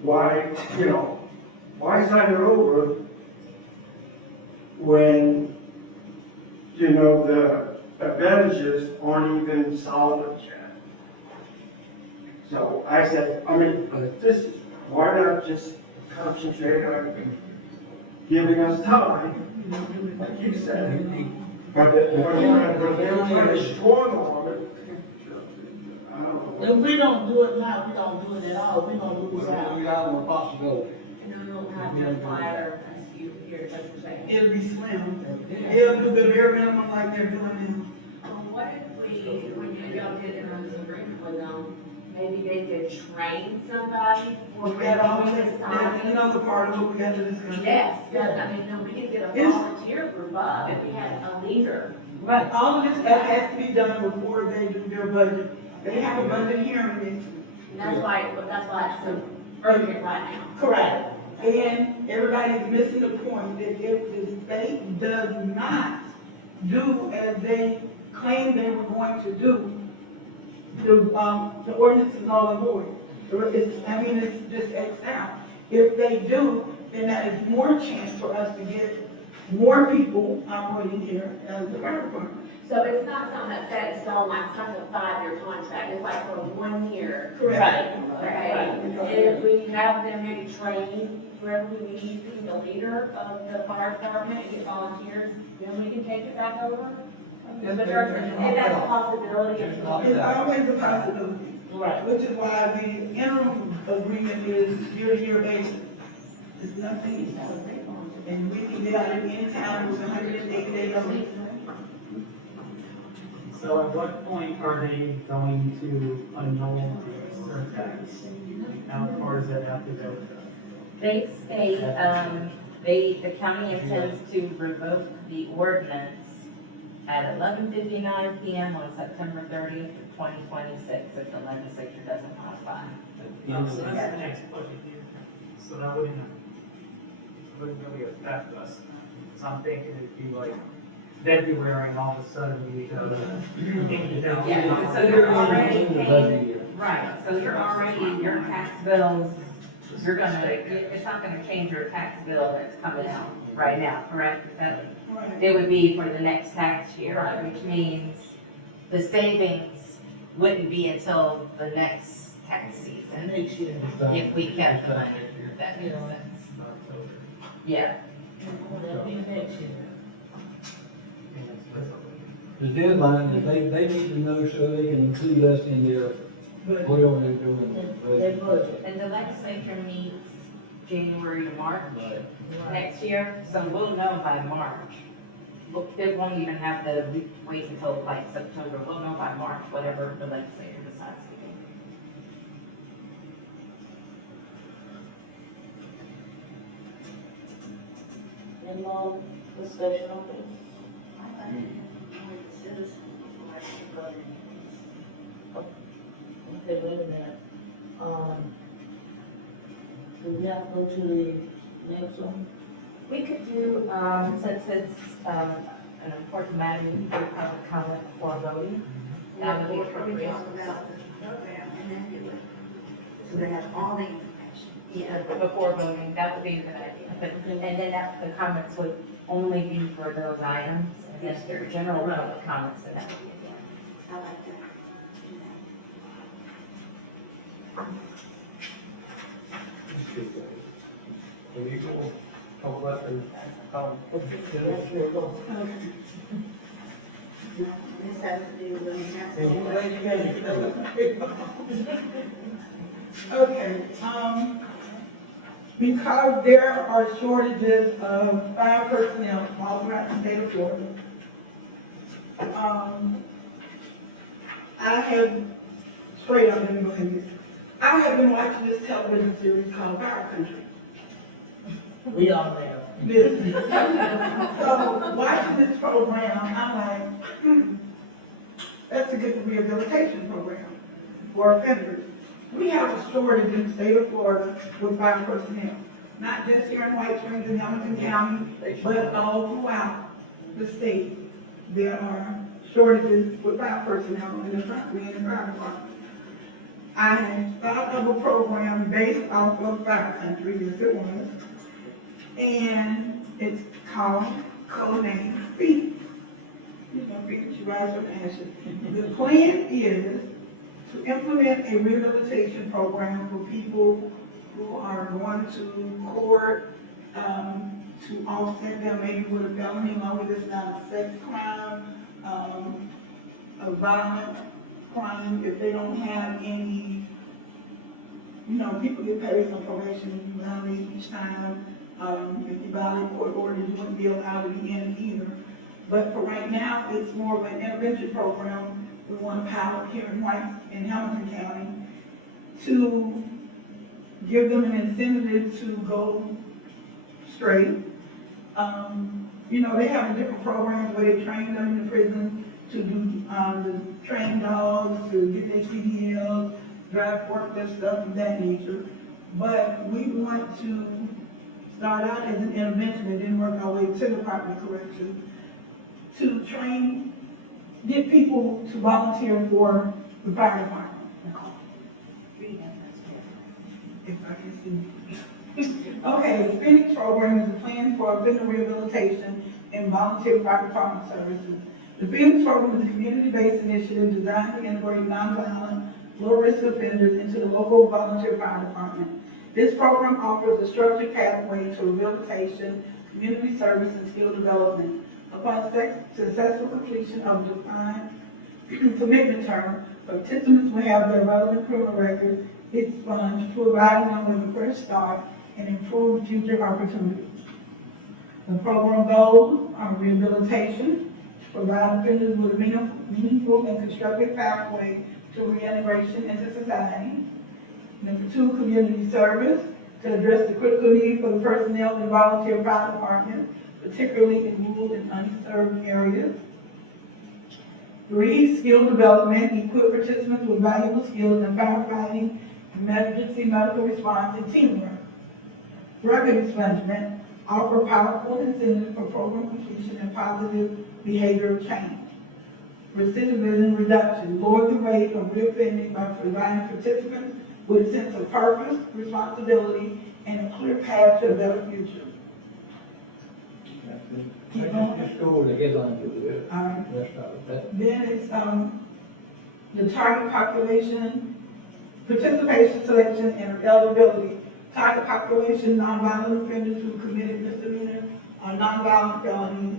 Why, why sign it over when, the advantages aren't even solid yet? So I said, why not just concentrate on giving us time, like you said? But they're trying to strong on it. I don't know. If we don't do it now, we don't do it at all, we gonna lose out. We have a possibility. And we don't have the flyer, as you hear, like you're saying. It'll be slim. They'll do the bare minimum like they're doing What if we, when y'all get in an agreement with them, maybe they could train somebody now. for We got all this this, that's time? another part of what we got to discuss. Yes, yes, I mean, no, we could get a It's- volunteer group up if we had a leader. Right, all of this stuff has to be done before they do their budget. They have a budget hearing next week. And that's why it's so urgent right now. Correct. And everybody is missing the point that if the state does not do as they claim they were going to do, the ordinance is null and void. It's just X out. If they do, then that is more chance for us to get more people operating here as the fire department. So it's not something that's set in stone, like it's not a 5-year contract, it's like for 1 year. Correct. Okay, and if we have them maybe train whoever we need to be the leader of the fire department and get volunteers, then we can take it back over. If that's a possibility. It's always a possibility. Right. Which is why the interim agreement is year-to-year basis. It's nothing, and we can get out of any time with 180 days. So at what point are they going to annul the surtax? How far does that have to go? They say, the county intends to revoke the ordinance at 11:59 PM on September 30th, 2026, if the legislature doesn't modify. So that's the next budget year, so that wouldn't really affect us. So I'm thinking it'd be like February and all of a sudden we go to. Yeah, so you're already In the paying, budget year. right, so you're already, your tax bills, you're gonna, it's not gonna change your tax bill that's coming out right now, correct? Is that- Right. It would be for the next tax year, which means the savings wouldn't be until the next tax season, Next year. if we kept the money, if that makes sense. Yeah. That'll be next year. The deadline is they need to know so they can include us in their, whatever they're doing. That budget. And the legislature meets January to March next year, so we'll know by March. It won't even have to wait until like September, we'll know by March, whatever the legislature decides to do. Any more discussion on this? Okay, wait a minute. Do we have to go to the next one? We could do, since it's, an important matter, we could do public comment before voting. That would be We appropriate. talk about the program and then do it. So they have all the information. Yeah, before voting, that would be a good idea. But, and then the comments would only be for those items, and then if there are general public comments, then that would be again. I like that. Do that. Can you go talk about the, This has to do with. Okay, because there are shortages of fire personnel all throughout the state of Florida, I have, straight up been doing this, I have been watching this television series called Fire Country. We all there. Listen. So watching this program, I'm like, that's a good rehabilitation program for offenders. We have a shortage in the state of Florida with fire personnel, not just here in White Springs and Hamilton County, but all throughout. the state, there are shortages with fire personnel in the fire department. I had thought of a program based off of Fire Country, yes it was, and it's called Codename Feet. You're gonna be you rise from ashes. The plan is to implement a rehabilitation program for people who are going to court, to offset them maybe with a felony, as long as it's not a sex crime, a violent crime, if they don't have any, people get paid some probation, you violate each time. If you violate court orders, you wouldn't be allowed to be in it either. But for right now, it's more of an intervention program. We want to pilot here in Hamilton County to give them an incentive to go straight. They have different programs where they train them in the prison to do, the train dogs, to get their CDLs, drive forklift, stuff of that nature. But we want to start out as an intervention and then work our way to the Department of Corrections to train, get people to volunteer for the fire department. If I can see. Okay, the Phoenix program is a plan for offender rehabilitation and volunteer fire department services. The Phoenix program is a community-based initiative designed to integrate nonviolent, low-risk offenders into the local volunteer fire department. This program offers a structured pathway to rehabilitation, community service, and skill development. Upon successful completion of the defined commitment term, participants will have their relevant criminal records expunged, providing them with a fresh start and improved future opportunities. The program goals are rehabilitation, provide offenders with a meaningful and constructive pathway to reintegration into society. Number 2, community service, to address the critical need for the personnel in volunteer fire department, particularly in rural and unserved areas. 3, skill development, equip participants with valuable skills in firefighting, emergency medical response, and teamwork. Records management, offer powerful incentives for program completion and positive behavioral change. Recidivism reduction, lower the rate of reoffending by providing participants with a sense of purpose, responsibility, and a clear path to a better future. Keep going. Just go over the headline to the, All right. let's start with that. Then it's, the target population, participation, selection, and eligibility. Target population, nonviolent offenders who committed misdemeanor or nonviolent felonies.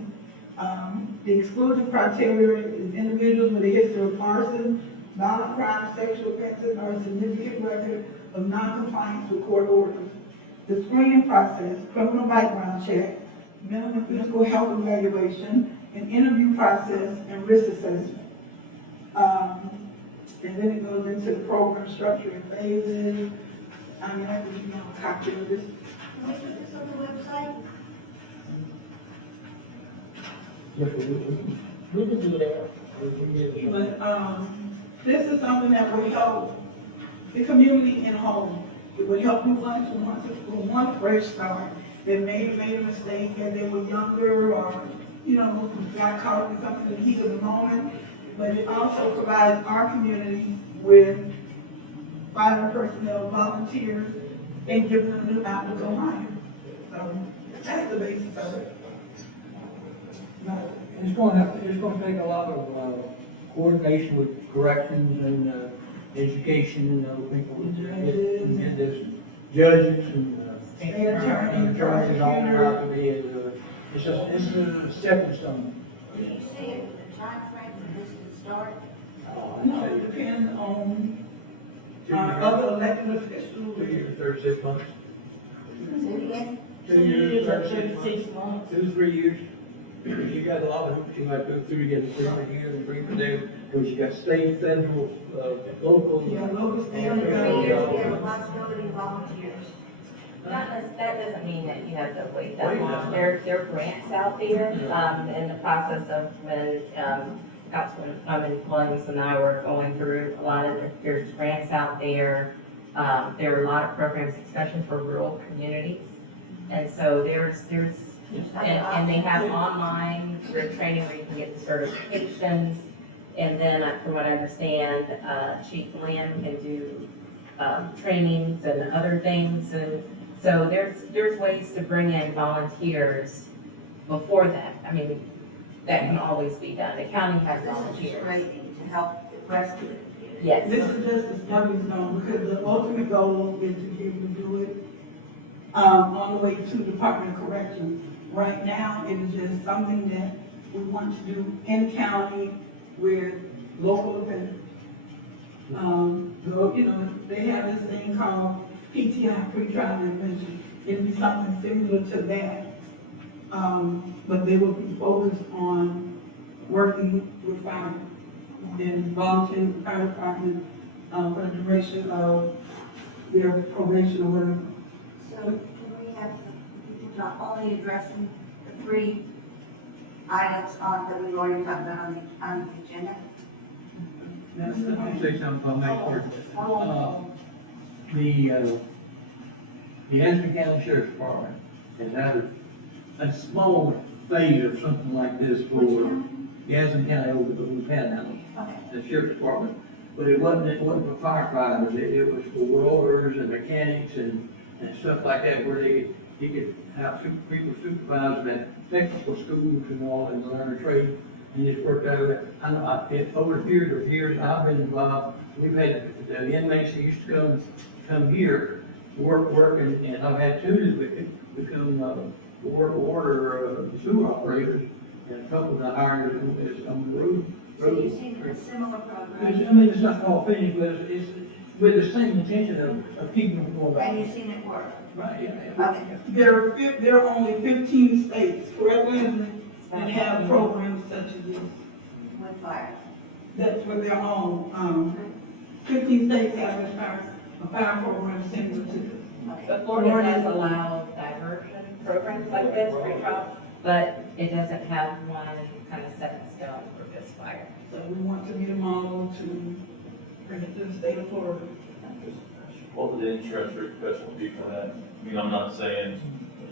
The exclusion criteria is individuals with a history of arson, violent crimes, sexual offenses, or a significant record of non-compliance with court orders. The screening process, criminal background check, minimum physical health evaluation, an interview process, and risk assessment. And then it goes into the program structure and phases. I mean, I think you know a copy of this. Can we put this on the website? Yes, We can do that. But, this is something that will help the community in whole. It would help people who want a fresh start, that may have made a mistake as they were younger or, got caught in something in the heat of the moment. But it also provides our community with fire personnel, volunteers, and giving them a new outlook on life. So that's the basis of it. It's gonna take a lot of, coordination with corrections and, education, people, and this judges and, attorneys all throughout the day. It's a stepping stone. Do you see it, the time frame for this to start? No, it depends on other elected officials. 2 years, 36 months. Say it again? 2 years, or 36 36 months. 2 to 3 years. You got a lot of hoops you might go through to get a permit here and bring it there, because you got state, federal, local. Yeah, local, state, 3 federal. years, we have a possibility of volunteers. That doesn't mean that you have to wait that Wait long. that There are grants out there, in the process of when, Councilman Williams and I were going through a lot of, there's grants out there. There are a lot of programs, especially for rural communities. And so there's And they have online training where you can get the certifications. And then, from what I understand, Chief Lynn can do, trainings and other things. And so there's ways to bring in volunteers before that. I mean, that can always be done. The county has This is just volunteers. great to help the rest of the community. Yes. This is just a stepping stone, because the ultimate goal is to be able to do it, on the way to Department of Corrections. Right now, it is just something that we want to do in county with local offenders. They have this thing called PTI, pretrial intervention. It'd be something similar to that. But they will be focused on working with fire and volunteering with fire department, for the duration of their probation or whatever. So can we have people not only addressing the 3 items that we've already talked about on the agenda? Let me say something if I may here. The Anderson County Sheriff's Department has had a small phase of something like this for the Anderson County over the Panhandle, Okay. the Sheriff's Department. But it wasn't for firefighters, it was for welders and mechanics and stuff like that, where he could have people supervised at technical schools and all, and learn a trade. And it's worked out. Over a period of years, I've been involved. We've had the inmates that used to come here, work, and I've had 2 that become water sewer operators, and a couple that hired on the road. So you've seen a similar program, I mean, it's not all finished, but it's with the same intention of keeping them going back. and you've seen it work. Right, yeah. Okay. There are only 15 states, correct, Leslie, that have programs such as this. With fire. That's what they're on. 15 states have a fire program similar to this. Okay. But Florida does allow diversion programs like this, pre-trial, but it doesn't have one kind of set in stone for this fire. So we want to be the model to bring it to the state of Florida. What would the insurance request would be for that? I mean, I'm not saying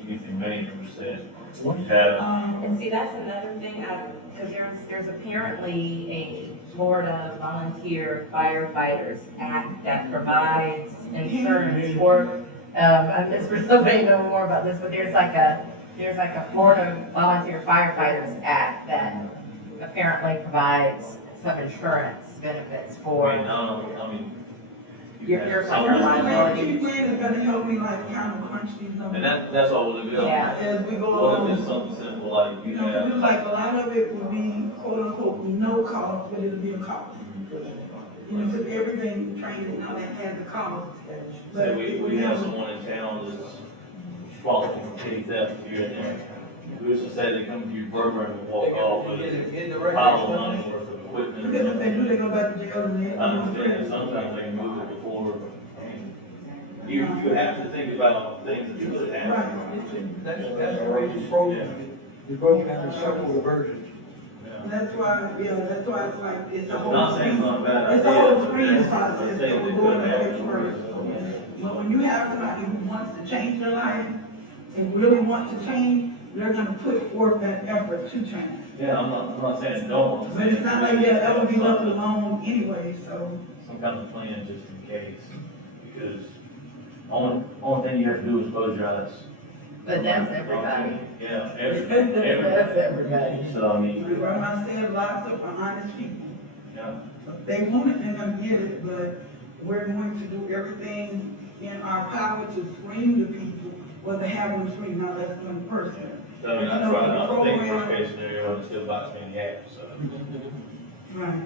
anything major, I'm just saying, have, And see, that's another thing, because there's apparently a Florida Volunteer Firefighters Act that provides insurance for, Mr. Sylvain know more about this, but there's like a Florida Volunteer Firefighters Act that apparently provides some insurance benefits for your something like that. Chief Lynn is gonna help me like kind of crunch these numbers. And that's all we're doing. Yeah. As we go What along. if it's something simple like you have, Like a lot of it would be quote unquote no cost, but it'll be a cost. Because everything training now that has a cost. say we have someone in town that's responsible for petty theft here and there. Who's to say they come to your program and walk off with a pile of money worth of equipment? Because if they do, they go back to jail and they. I understand that sometimes they can move it before, I mean, you have to think about things that could happen. Right. That's the way it's programmed. We broke down to several versions. That's why it's like, it's a whole. Not saying it's not a bad It's a whole idea. screening I'm process saying that we're it going could to happen. first. But when you have somebody who wants to change their life and really wants to change, they're gonna put forth that effort to change. Yeah, I'm not saying don't. But it's not like that would be left alone anyway, so. Some kind of plan just in case, because only thing you have to do is close your eyes. But that's everybody. Yeah, everybody. That's everybody. So, I mean, Remember I said lots of honest people. yeah, If they want it, they're gonna get it, but we're going to do everything in our power to screen the people, or to have them screen, not less than one person. so I mean, I try not to think worst case scenario, it still bites me in the ass, so. Right.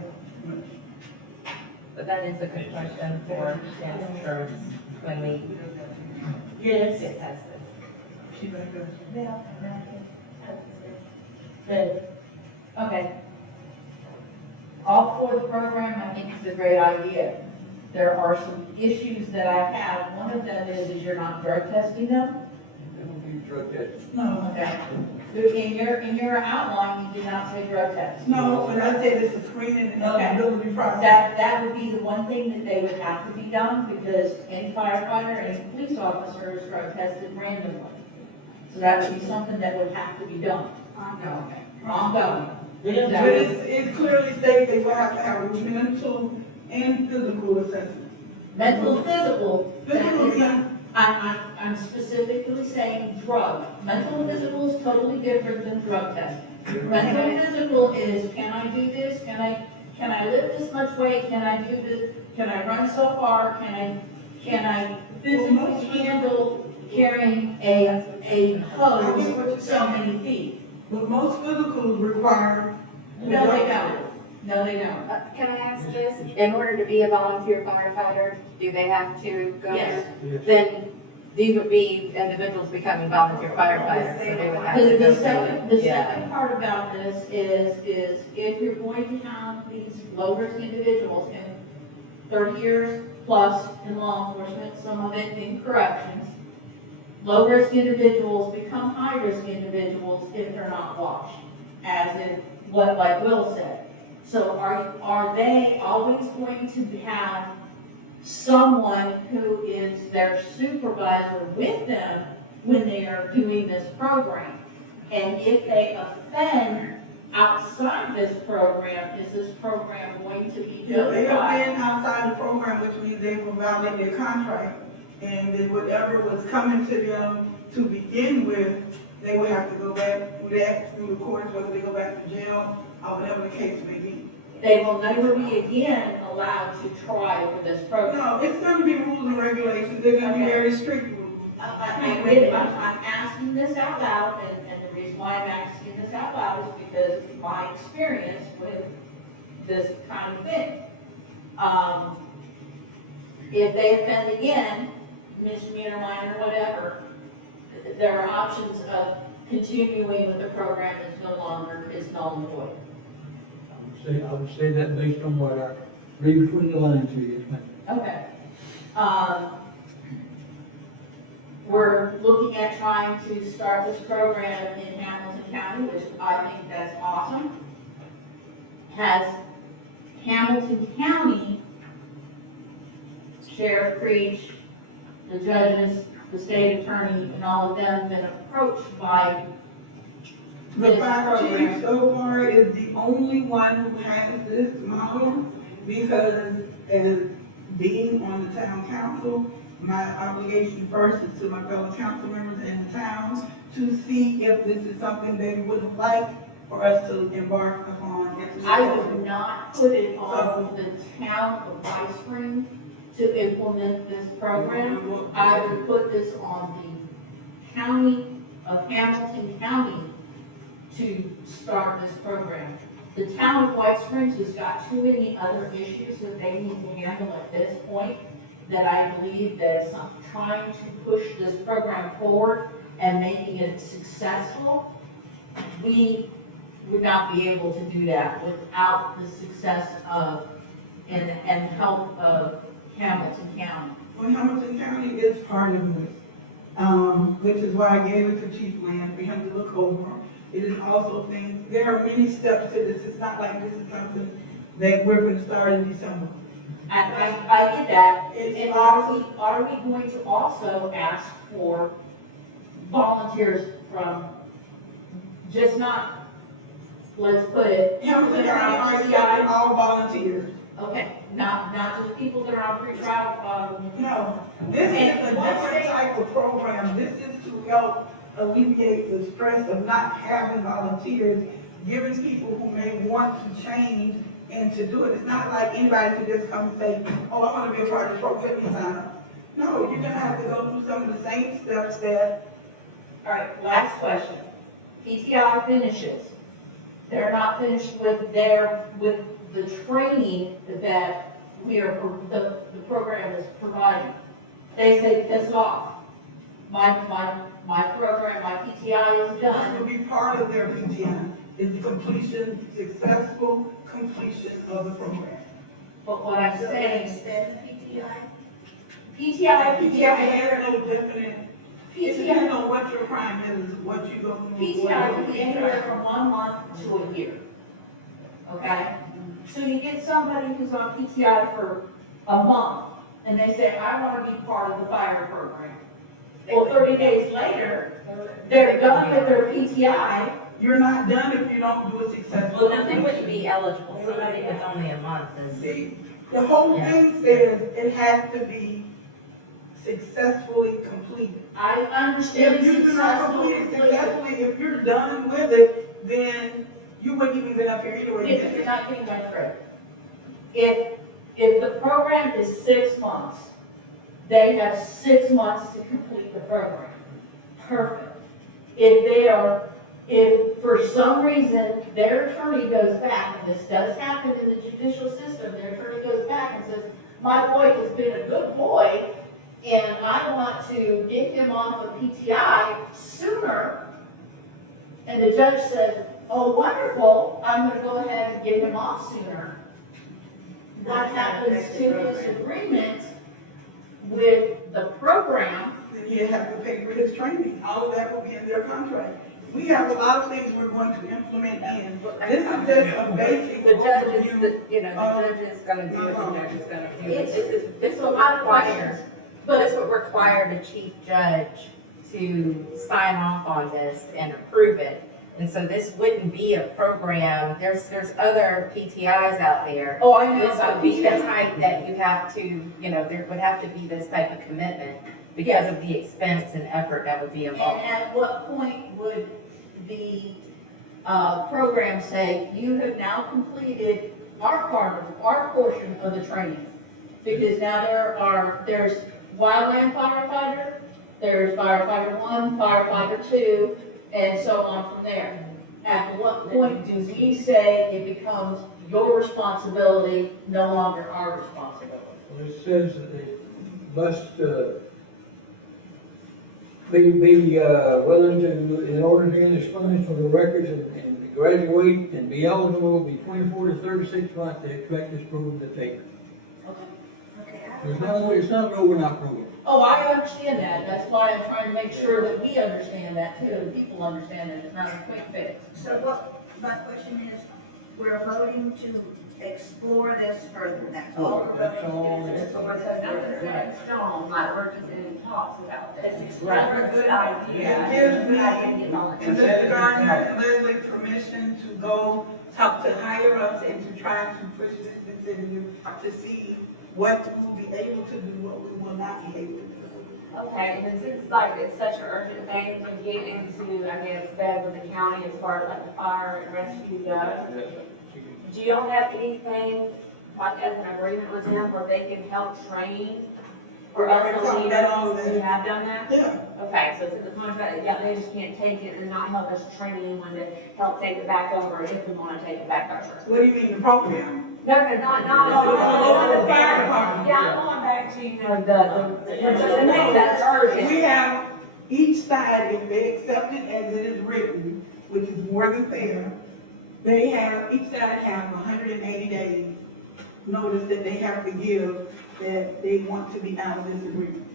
But that is a good question for insurance when we Yes. get tested. She's like that. Okay. All for the program, I think it's a great idea. There are some issues that I have. One of them is you're not drug testing them. It will be drug tested. No, Okay. In your outline, you did not say drug test. no, but I said it's a screening and eligibility process. That would be the one thing that they would have to be done, because any firefighter, any police officer is drug tested randomly. So that would be something that would have to be done. Okay, ongoing. But it clearly states they will have to have a mental and physical assessment. Mental and physical, Physical, yeah. I'm specifically saying drug. Mental and physical is totally different than drug testing. Mental and physical is, can I do this? Can I lift this much weight? Can I do this? Can I run so far? Can I physically handle carrying a hose so many feet? But most physicals require. No, they don't. No, they don't. Can I ask this? In order to be a volunteer firefighter, do they have to go? Yes. Then these would be individuals becoming volunteer firefighters, so they would have to go. The Yeah. second part about this is if you're going to have these low-risk individuals in 30 years plus in law enforcement, some of it in corrections, low-risk individuals become high-risk individuals if they're not watched, as in what, like Will said. So are they always going to have someone who is their supervisor with them when they are doing this program? And if they offend outside this program, is this program going to be If they have justified? been outside the program, which means they will violate their contract, and then whatever was coming to them to begin with, they will have to go back through that, through the courts, whether they go back to jail, or whatever the case may be. They will never be again allowed to try for this program. No, it's gonna be rules and regulations, they're gonna be Okay. very strict rules. I get it. I'm asking this out loud, and the reason why I'm asking this out loud is because of my experience with this kind of thing. If they offend again, misdemeanor, minor, whatever, there are options of continuing with the program is no longer, is null and void. I would say that based on what I read between the lines here, yes, ma'am. Okay. We're looking at trying to start this program in Hamilton County, which I think that's awesome. Has Hamilton County, Sheriff Creech, the judges, the state attorney, and all of them been approached by The this fire chief program? so far is the only one who has this model, because as being on the town council, my obligation first is to my fellow council members in the towns to see if this is something they would like for us to embark upon. I would not put it on the town of White Springs to implement this program. I would put this on the county of Hamilton County to start this program. The town of White Springs has got too many other issues that they need to handle at this point, that I believe that trying to push this program forward and making it successful, we would not be able to do that without the success of and help of Hamilton County. Well, Hamilton County is part of this, which is why I gave it to Chief Land for him to look over. It is also things, there are many steps to this. It's not like this is something that we're going to start in December. I get that. It's And also- are we going to also ask for volunteers from, just not, let's put it. Hamilton County are accepting all volunteers. Okay, not just people that are on pretrial, No, this is a different type of program. This is to help alleviate the stress of not having volunteers, giving people who may want to change and to do it. It's not like anybody could just come and say, oh, I want to be a part of this program, let me sign up. No, you're gonna have to go through some of the same steps that, all right, last question. PTI finishes. They're not finished with the training that the program is providing. They say, piss off. My program, my PTI is this done. will be part of their PTI, is the completion, successful completion of the program. But what I'm saying, Extend the PTI? PTI, PTI is no different. It depends PTI, on what your crime is, what you go through. PTI can be anywhere from 1 month to a year. Okay? So you get somebody who's on PTI for a month, and they say, I want to be part of the fire program. Well, 30 days later, they're done with their PTI. You're not done if you don't do a successful. Well, then they wouldn't be eligible, so I think it's only a month is. See, the whole thing says it has to be successfully completed. I understand If you do not complete it successfully, if you're done with it, then you wouldn't even been up here anyway. If you're not getting my credit. If the program is 6 months, they have 6 months to complete the program. Perfect. If for some reason their attorney goes back, and this does happen in the judicial system, their attorney goes back and says, my boy has been a good boy, and I want to get him off of PTI sooner, and the judge says, oh, wonderful, I'm gonna go ahead and get him off sooner. What happens to his agreement with the program? Then you have to pay for his training. All of that will be in their contract. We have a lot of things we're going to implement in. This is just a basic The judge is, overview. the judge is gonna do what the judge is gonna do. It's a lot of requires, questions. this would require the chief judge to sign off on this and approve it. And so this wouldn't be a program, there's other PTIs out there. Oh, I know This about would be the PTI. type that you have to, there would have to be this type of commitment because of the expense and effort that would be And involved. at what point would the program say, you have now completed our portion of the training? Because now there's wildland firefighter, there's firefighter 1, firefighter 2, and so on from there. At what point do we say it becomes your responsibility, no longer our responsibility? Well, it says that they must, be willing to, in order to gain the funds for the records and graduate and be eligible between 4 to 36 months, they expect this program to take. There's no, it's not an overnight program. Oh, I understand that, that's why I'm trying to make sure that we understand that too, and people understand that it's not a quick fix. So what, my question is, we're voting to explore this further, that's all we're That's voting all to do. it is. So what's that, nothing's set in stone, like we're just in talks about this. It's a good idea. It gives Good idea to me get on it. and Mr. Gardner and Leslie permission to go talk to higher ups and to try to push this decision to see what we'll be able to do, what we will not be able to do. Okay, and since like it's such an urgent thing to get into, I guess, bed with the county as far as like the fire and rescue goes, do y'all have anything like as an agreement with them where they can help train? We're already talking about all of You that. have done that? Yeah. Okay, so it's in the contract, yeah, they just can't take it and not help us train anyone to help take it back over if we wanna take it back over. What do you mean, the program? No, not Oh, the fire department. Yeah, I'm going back to, the thing that's urgent. We have each side, if they accept it as it is written, which is more than fair, they have, each side have 180 days notice that they have to give that they want to be out of this agreement.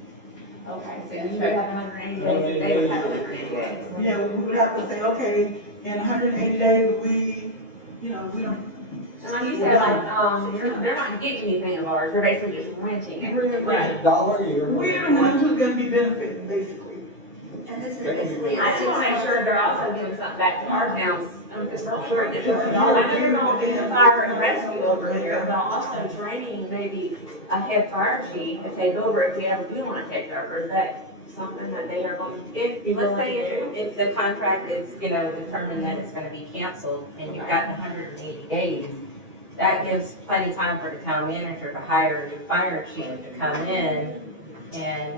Okay, so you have 180 days, they would have 180 days. Yeah, we would have to say, okay, in 180 days, we don't. And like you said, like, they're not getting anything of ours, they're basically just renting it. It's $1 a year. We're the ones who's gonna be benefiting, basically. And this is basically I just wanna make sure they're also giving something back to our towns, because we're, I know you're gonna do the fire and rescue over here, but also training maybe a head fire chief to take over if we ever do wanna take over, is that something that they are going to be If, let's willing say to do? if the contract is, determined that it's gonna be canceled and you've got 180 days, that gives plenty of time for the town manager to hire a new fire chief to come in and,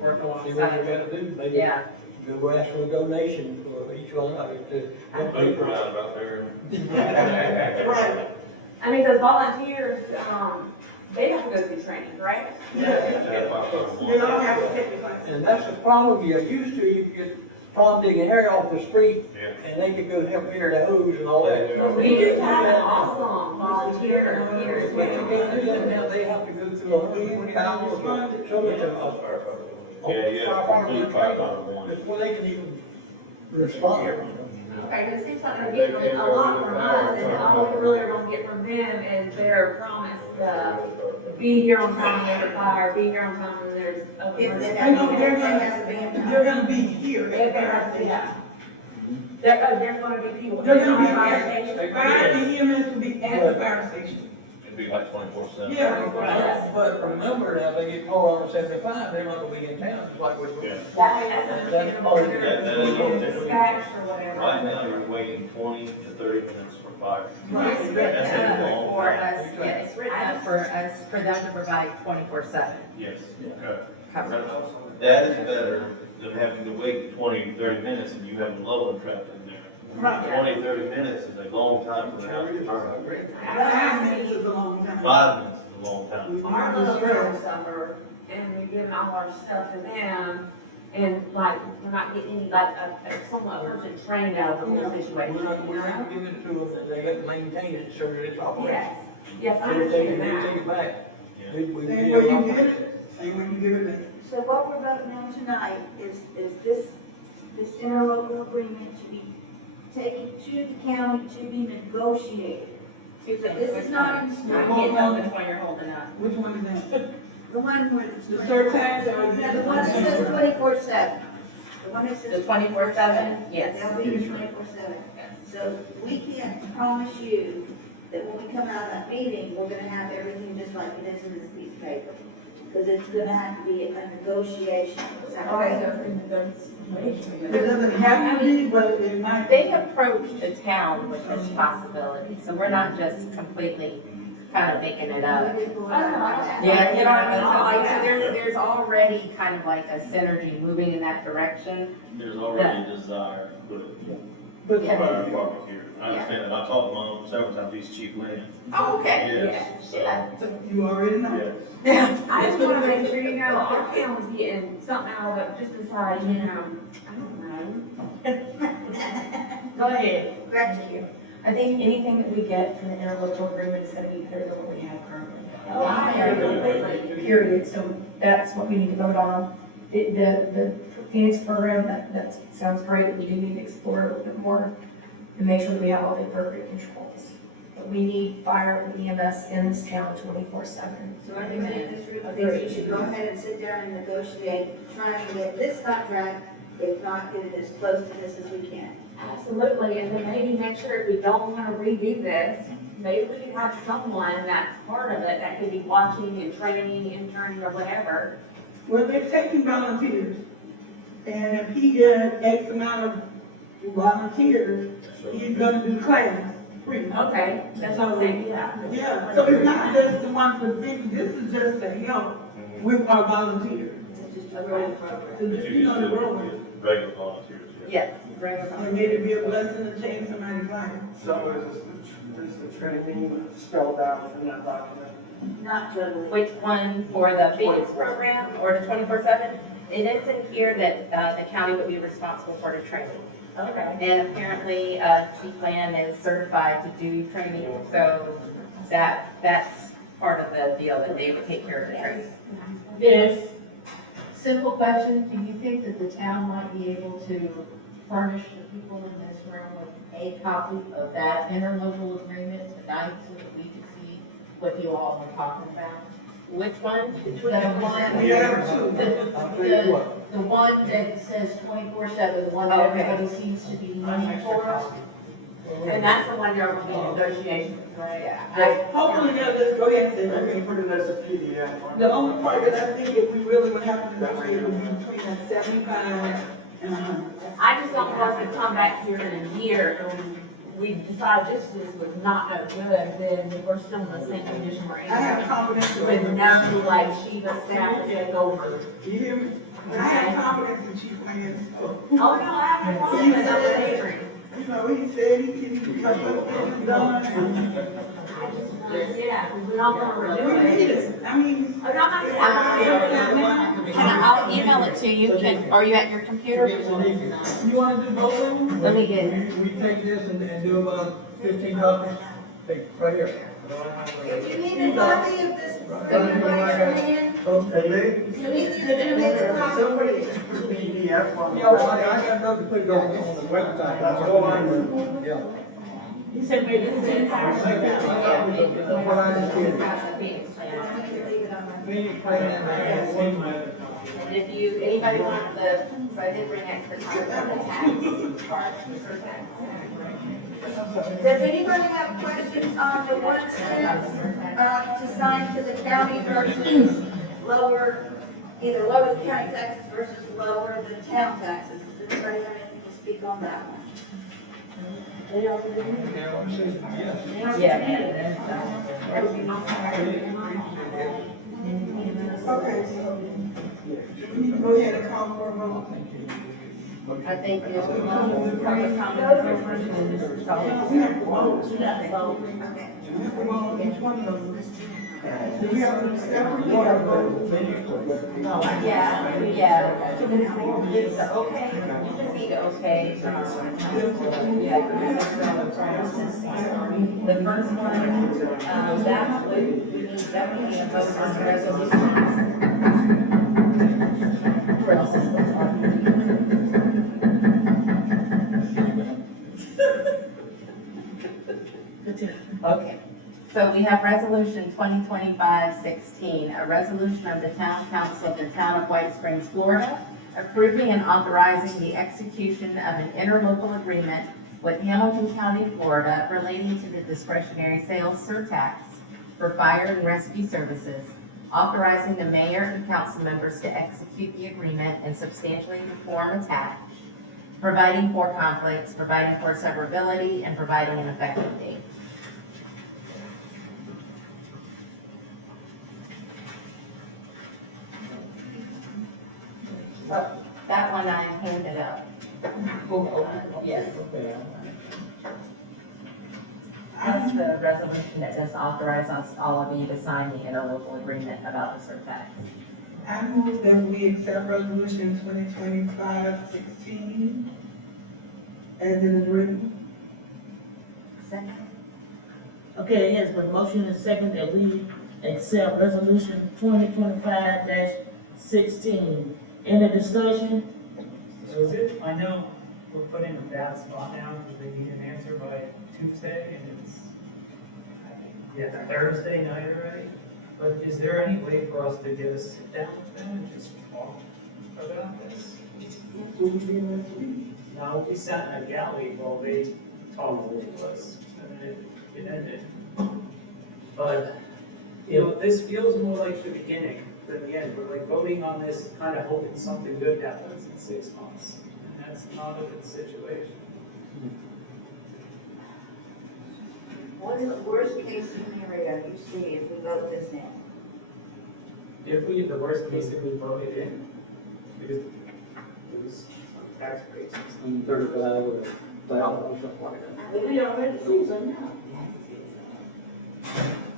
work See what we alongside. gotta do, maybe Yeah, go ask for a donation for each one, I mean, to help Move people. around about there. Right. I mean, those volunteers, they don't go through training, right? Yeah. You don't have to take the class. And that's the problem, you used to, you could Tom, Dick, and Harry off the street, Yeah. and they could go help clear the hose and all that. We do have an awesome volunteer here as But you well. can't do that now, they have to go through 120 hours or so much of. Yeah, yeah, complete $5 Before they can even respond. Okay, but it seems like they're getting a lot from us, and all we really are gonna get from them is their promise, the be here on time when there's a fire, be here on time when there's a. If they I know they're have to be in they're gonna be here They're at the fire gonna, station. yeah. There's gonna be people. They're gonna be on fire at, station. fire and EMS will be at the fire station. It'd be like 24/7. Yeah. But remember now, they get called on 75, they're not gonna be in town, just like we were. Yeah. That's That is- dispatch or whatever. Right now, you're waiting 20 to 30 minutes for fire. It's written That's a up long for time. us, yeah, it's written up for us, for them to provide 24/7 Yes, okay. coverage. That is better than having to wait 20 to 30 minutes and you have a load trapped in there. Right. 20, 30 minutes is a long time for the house to burn. 5 minutes is a long time. 5 minutes is a long time. Our little girls summer, and we give all our stuff to them, and like, we're not getting any, like, a somewhat person trained out of the whole situation, We're not you know? giving it to them, they have to maintain it so that it's operational. Yes, yes, I So they take understand it, they that. take it back. Yeah. We Same give way you them- did it, same way you give it back. So what we're voting on tonight is this interlocal agreement to be taken to the county to be negotiated. So this is not in I stone. can't tell which one you're holding up. Which one is that? The one where it's. The surtax or Yeah, the one that says 24/7. The one that says. The 24/7? Yes. They'll be here 24/7. So we can't promise you that when we come out of that meeting, we're gonna have everything just like it is in this piece of paper. Because it's gonna have to be a negotiation. Is that right? It doesn't have to be, but it might. They approached the town with this possibility, so we're not just completely kind of making it up. Yeah, you know what I mean? So like, so there's already kind of like a synergy moving in that direction. There's already a desire to But put fire department here. I understand that. I talked to Mom several times, he's chief land. Oh, okay. Yes, so, you already know. yes. Yeah. I just wanna make sure, you know, our town's getting something out of it, just besides, you know, I don't know. Go ahead. Gretchen. I think anything that we get from the interlocal agreement is gonna be better than what we have currently. Oh, I agree completely. Period, so that's what we need to vote on. The Phoenix program, that sounds great, we do need to explore it a little bit more and make sure that we have all the appropriate controls. But we need fire and EMS in this town 24/7. So everybody in this room thinks you should go ahead and sit down and negotiate, trying to get this contract, if not get it as close to this as we can. Absolutely, and then maybe next year, if we don't wanna redo this, maybe we can have someone that's part of it that could be watching and training, interning or whatever. Well, they're taking volunteers, and if he gets X amount of volunteers, he's gonna do class free. Okay, that's what I'm saying, yeah. Yeah, so it's not just the one for big, this is just to help with our volunteers. It's just a growing program. So just, you know, the growing, Regular volunteers. Yeah. and maybe be a blessing to change somebody's life. So is the training spelled out in that document? Not totally. Which one, for the Phoenix program or the 24/7? It is in here that the county would be responsible for the training. Okay. And apparently, Chief Land is certified to do training, so that's part of the deal, that they would take care of the training. Yes, Simple question, do you think that the town might be able to furnish the people in this room with a copy of that interlocal agreement tonight so that we can see what you all are talking about? Which one? The one, We have two. the one that says 24/7, the one that everybody seems to be looking for. And that's the one there will be negotiations, right? Hopefully they'll just go ahead and say, Maybe okay. put it as a PDF. The only part that I think if we really would have to negotiate would be between that 75 and 100. I just don't want us to come back here in a year and we decide this was not no good, then we're still in the same condition we're in. I have confidence in With no, like, Shiva staff to take over. You hear me? I have confidence in Chief Lance. Oh, no, I have no problem with that neighboring. You know, he said he can cut the things done. Yeah, we're not gonna renew We need it. it. I mean. I'm not saying. I'll email it to you. Are you at your computer? You wanna do both of them? Let me get it. We take this and do about 15 copies, take right here. If you need a copy of this, raise your hand. Okay, Lee? You need to make a copy. Somebody just put the PDF on. Yeah, well, I got enough to put it on the website. That's all I need. Yeah. you said maybe 10 hours. What I just did. Phoenix plan. And if you, anybody want the, so I did bring extra time for the tax part, for tax. Does anybody have questions on the 1 cent, to sign to the county versus lower, either lower the county taxes versus lower the town taxes? Does anybody have anything to speak on that one? Okay, so we need to go ahead and call for a vote. I think there's public comment. We have to vote. We have to vote on each one of those. Do we have to separate vote? Yeah, it's okay, you just need to okay. Yeah. The first one, that would, we need definitely a vote on the resolution. Okay, so we have resolution 2025-16, a resolution of the Town Council of the Town of White Springs, Florida, approving and authorizing the execution of an interlocal agreement with Hamilton County, Florida, relating to the discretionary sales surtax for fire and rescue services, authorizing the mayor and council members to execute the agreement and substantially perform attached, providing for conflicts, providing for severability, and providing an effective date. So, that one I handed up. Yes. That's the resolution that just authorizes us, all of you, to sign the interlocal agreement about the surtax. I move that we accept resolution 2025-16 as it is written. Second. Okay, yes, but motion is second that we accept resolution 2025-16. Any discussion? Was it, I know we're put in a bad spot now because they need an answer by Tuesday and it's, Thursday night already. But is there any way for us to get a sit down with them and just talk about this? Will we be able to? No, we sat in a galley while they talked with us and then it ended. But, this feels more like the beginning than the end. We're like voting on this, kind of hoping something good happens in 6 months. And that's not a good situation. What is the worst case scenario you see if we vote this in? If we, the worst case, if we vote it in, because there's tax breaks. 35 or something like that. We already see some now.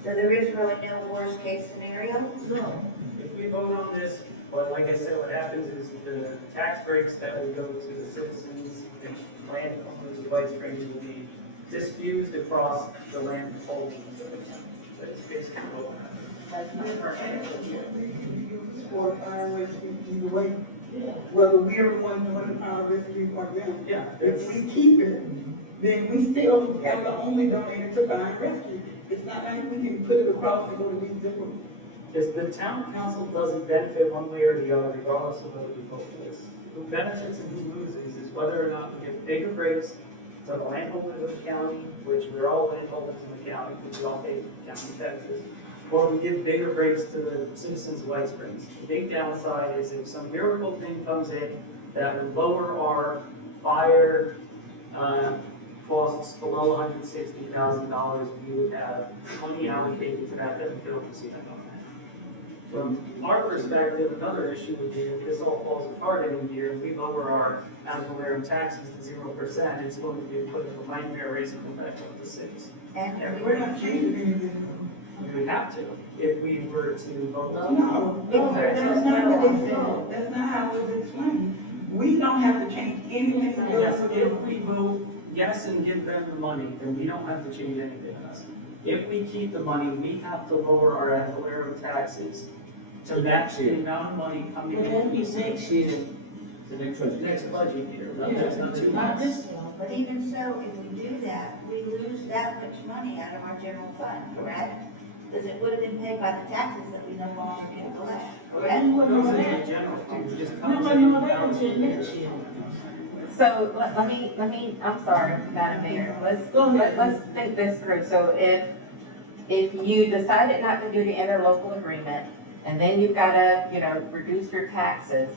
So there is really no worst case scenario? No. If we vote on this, but like I said, what happens is the tax breaks that would go to the citizens and landowners of White Springs would be diffused across the land holdings of the county. That's basically what will happen. For fire rescue, either way, whether we're the one doing the fire rescue or them. Yeah, If we keep it, then we still have the only donated to fire rescue. It's not like we can put it across and go to these different. Because the town council doesn't benefit one way or the other, regardless of whether we vote this. Who benefits and who loses is whether or not we give bigger breaks to the landowners of the county, which we're all landowners in the county, because we all pay county taxes, or we give bigger breaks to the citizens of White Springs. The big downside is if some miracle thing comes in that would lower our fire costs below $160,000, we would have money allocated to that we don't spend on that. From our perspective, another issue would be if this all falls apart in a year and we lower our ad valorem taxes to 0%, it's going to be put in a nightmare raising them back up to 6. And we're not changing anything. We would have to if we were to vote. No, that's not what they said. That's not how it was explained. We don't have to change anything. Yes, if we vote yes and give them the money, then we don't have to change anything else. If we keep the money, we have to lower our ad valorem taxes to match the amount of money coming in. That'd be next year. The next Next budget year, not just in 2 Not months. this one. But even so, if we do that, we lose that much money out of our general fund, correct? because it would have been paid by the taxes that we no longer can collect. Well, Okay? it goes in the general fund, it just You comes might in. know that until next year. So let me, I'm sorry, Madam Mayor, Go ahead. let's think this through. So if you decided not to do the interlocal agreement, and then you've gotta, reduce your taxes,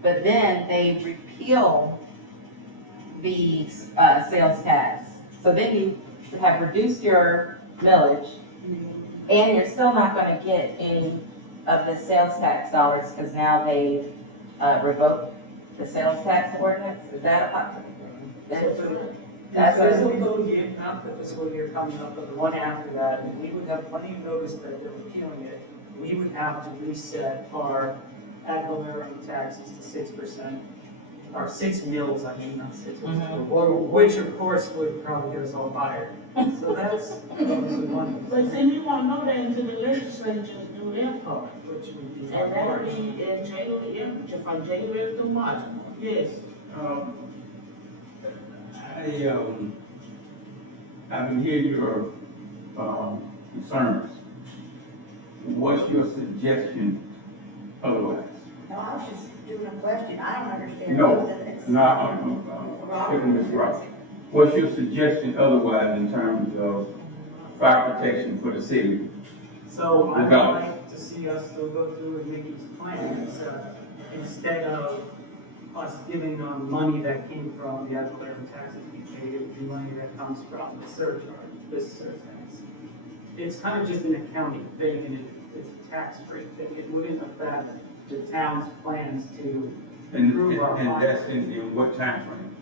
but then they repeal the, sales tax. So then you have reduced your millage, and you're still not gonna get any of the sales tax dollars, because now they, revoked the sales tax ordinance. Is that a possibility? That's This a, will go to not the fiscal year coming up, but the one after that, and we would have plenty of notice that they're repealing it. We would have to reset our ad valorem taxes to 6%, or 6 mills, I mean, not 6%, which of course would probably get us all fired. So that's obviously one, But see, you won't know that until the legislature do their part. which would be And that'll March. be in January, yeah, from January through March. Yes. I've been hearing your, concerns. What's your suggestion otherwise? No, I was just doing a question, I don't understand. No, both of this. Giving this right. What's your suggestion otherwise in terms of fire protection for the city? So I would Regardless. like to see us still go through with Mickey's plan, instead of us giving them money that came from the ad valorem taxes we paid, it would be money that comes from the surcharge, this surtax. It's kind of just an accounting thing, and it's a tax rate thing. It wouldn't affect the town's plans to And improve our that's finances. in what time frame?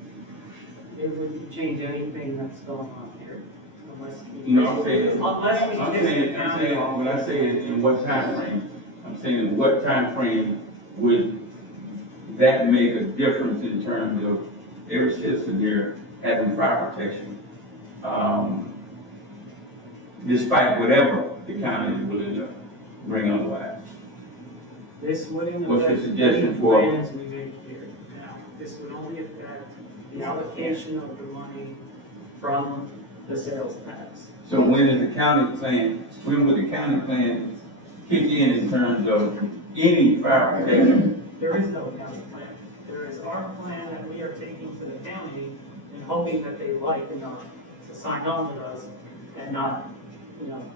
It wouldn't change anything that's going on here, unless we. No, I'm saying, Unless we I'm kiss the saying, county off. when I say in what time frame, I'm saying in what time frame would that make a difference in terms of every citizen here having fire protection? Despite whatever the county is willing to bring otherwise. This wouldn't What's your affect suggestion the for- plans we make here now. This would only affect the allocation of the money from the sales tax. So when is the county plan, when would the county plan kick in terms of any fire protection? There is no county plan. There is our plan that we are taking to the county and hoping that they like enough to sign on with us and not,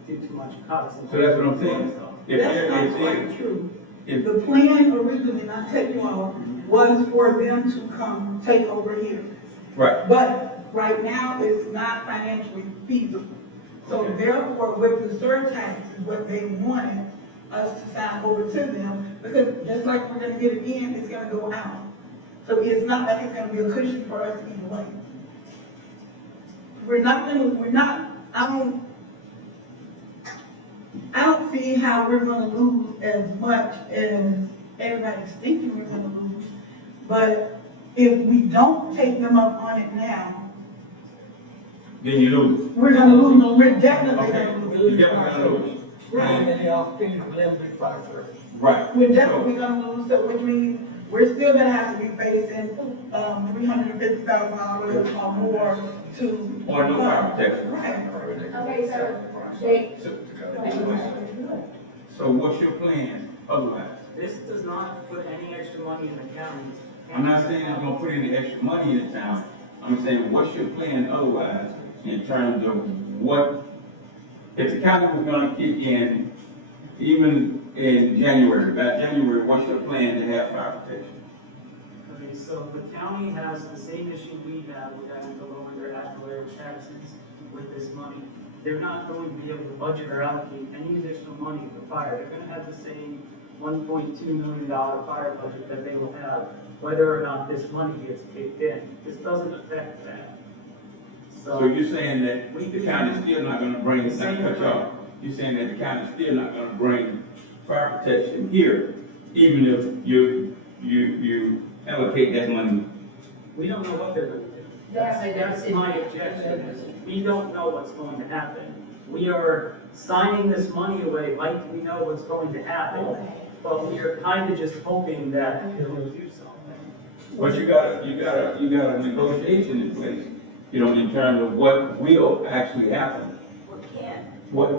do too much cuts. So that's what I'm saying. If That's there not is, quite true. if, The plan originally, not cut you off, was for them to come take over here. right, But right now, it's not financially feasible. So therefore, with the surtax is what they wanted us to sign over to them, because just like we're gonna get it in, it's gonna go out. So it's not like it's gonna be a cushion for us either way. I don't see how we're gonna lose as much as everybody's thinking we're gonna lose. But if we don't take them up on it now, then you lose. we're gonna lose, we're definitely Okay, gonna you lose. definitely gonna lose. And then the opportunity for them to do fire service. Right. We're definitely gonna lose, so which means we're still gonna have to be facing, $350,000 or more to. Or no fire protection. Right. Okay, so, they, So what's your plan otherwise? This does not put any extra money in the county. I'm not saying it's gonna put any extra money in the town. I'm saying, what's your plan otherwise in terms of what, if the county was gonna kick in, even in January, by January, what's your plan to have fire protection? Okay, so the county has the same issue we have with having to lower their ad valorem taxes with this money. They're not going to be able to budget or allocate any additional money for fire. They're gonna have the same $1.2 million fire budget that they will have, whether or not this money gets kicked in. This doesn't affect that. So you're saying that the county's still not gonna bring, not to cut you off, you're saying that the county's still not gonna bring fire protection here, even if you allocate that money? We don't know what they're gonna do. That's my objection, is we don't know what's going to happen. We are signing this money away like we know what's going to happen, but we are kind of just hoping that it'll do something. But you got a negotiation in place, in terms of what will actually happen. What,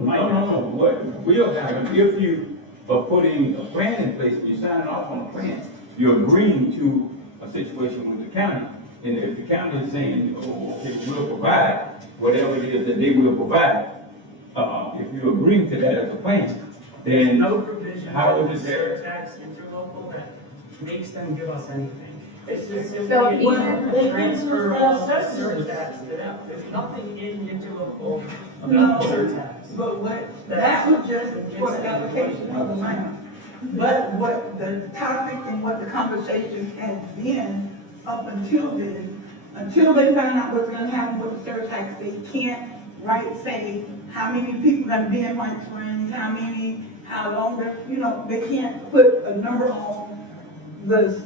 No, what will happen, if you are putting a plan in place, you sign off on a plan, you're agreeing to a situation with the county. And if the county is saying, oh, okay, we'll provide whatever it is that they will provide, if you agree to that as a plan, then No provision how in is the it there? tax interlocal that makes them give us anything. It's just simply So a if you- transfer of They surtax to them. There's nothing in interlocal No. about surtax. But that was just for the application of the money. But what the topic and what the conversation has been up until then, until they find out what's gonna happen with the surtax, they can't say how many people gonna be in White Springs, how long, they can't put a number on the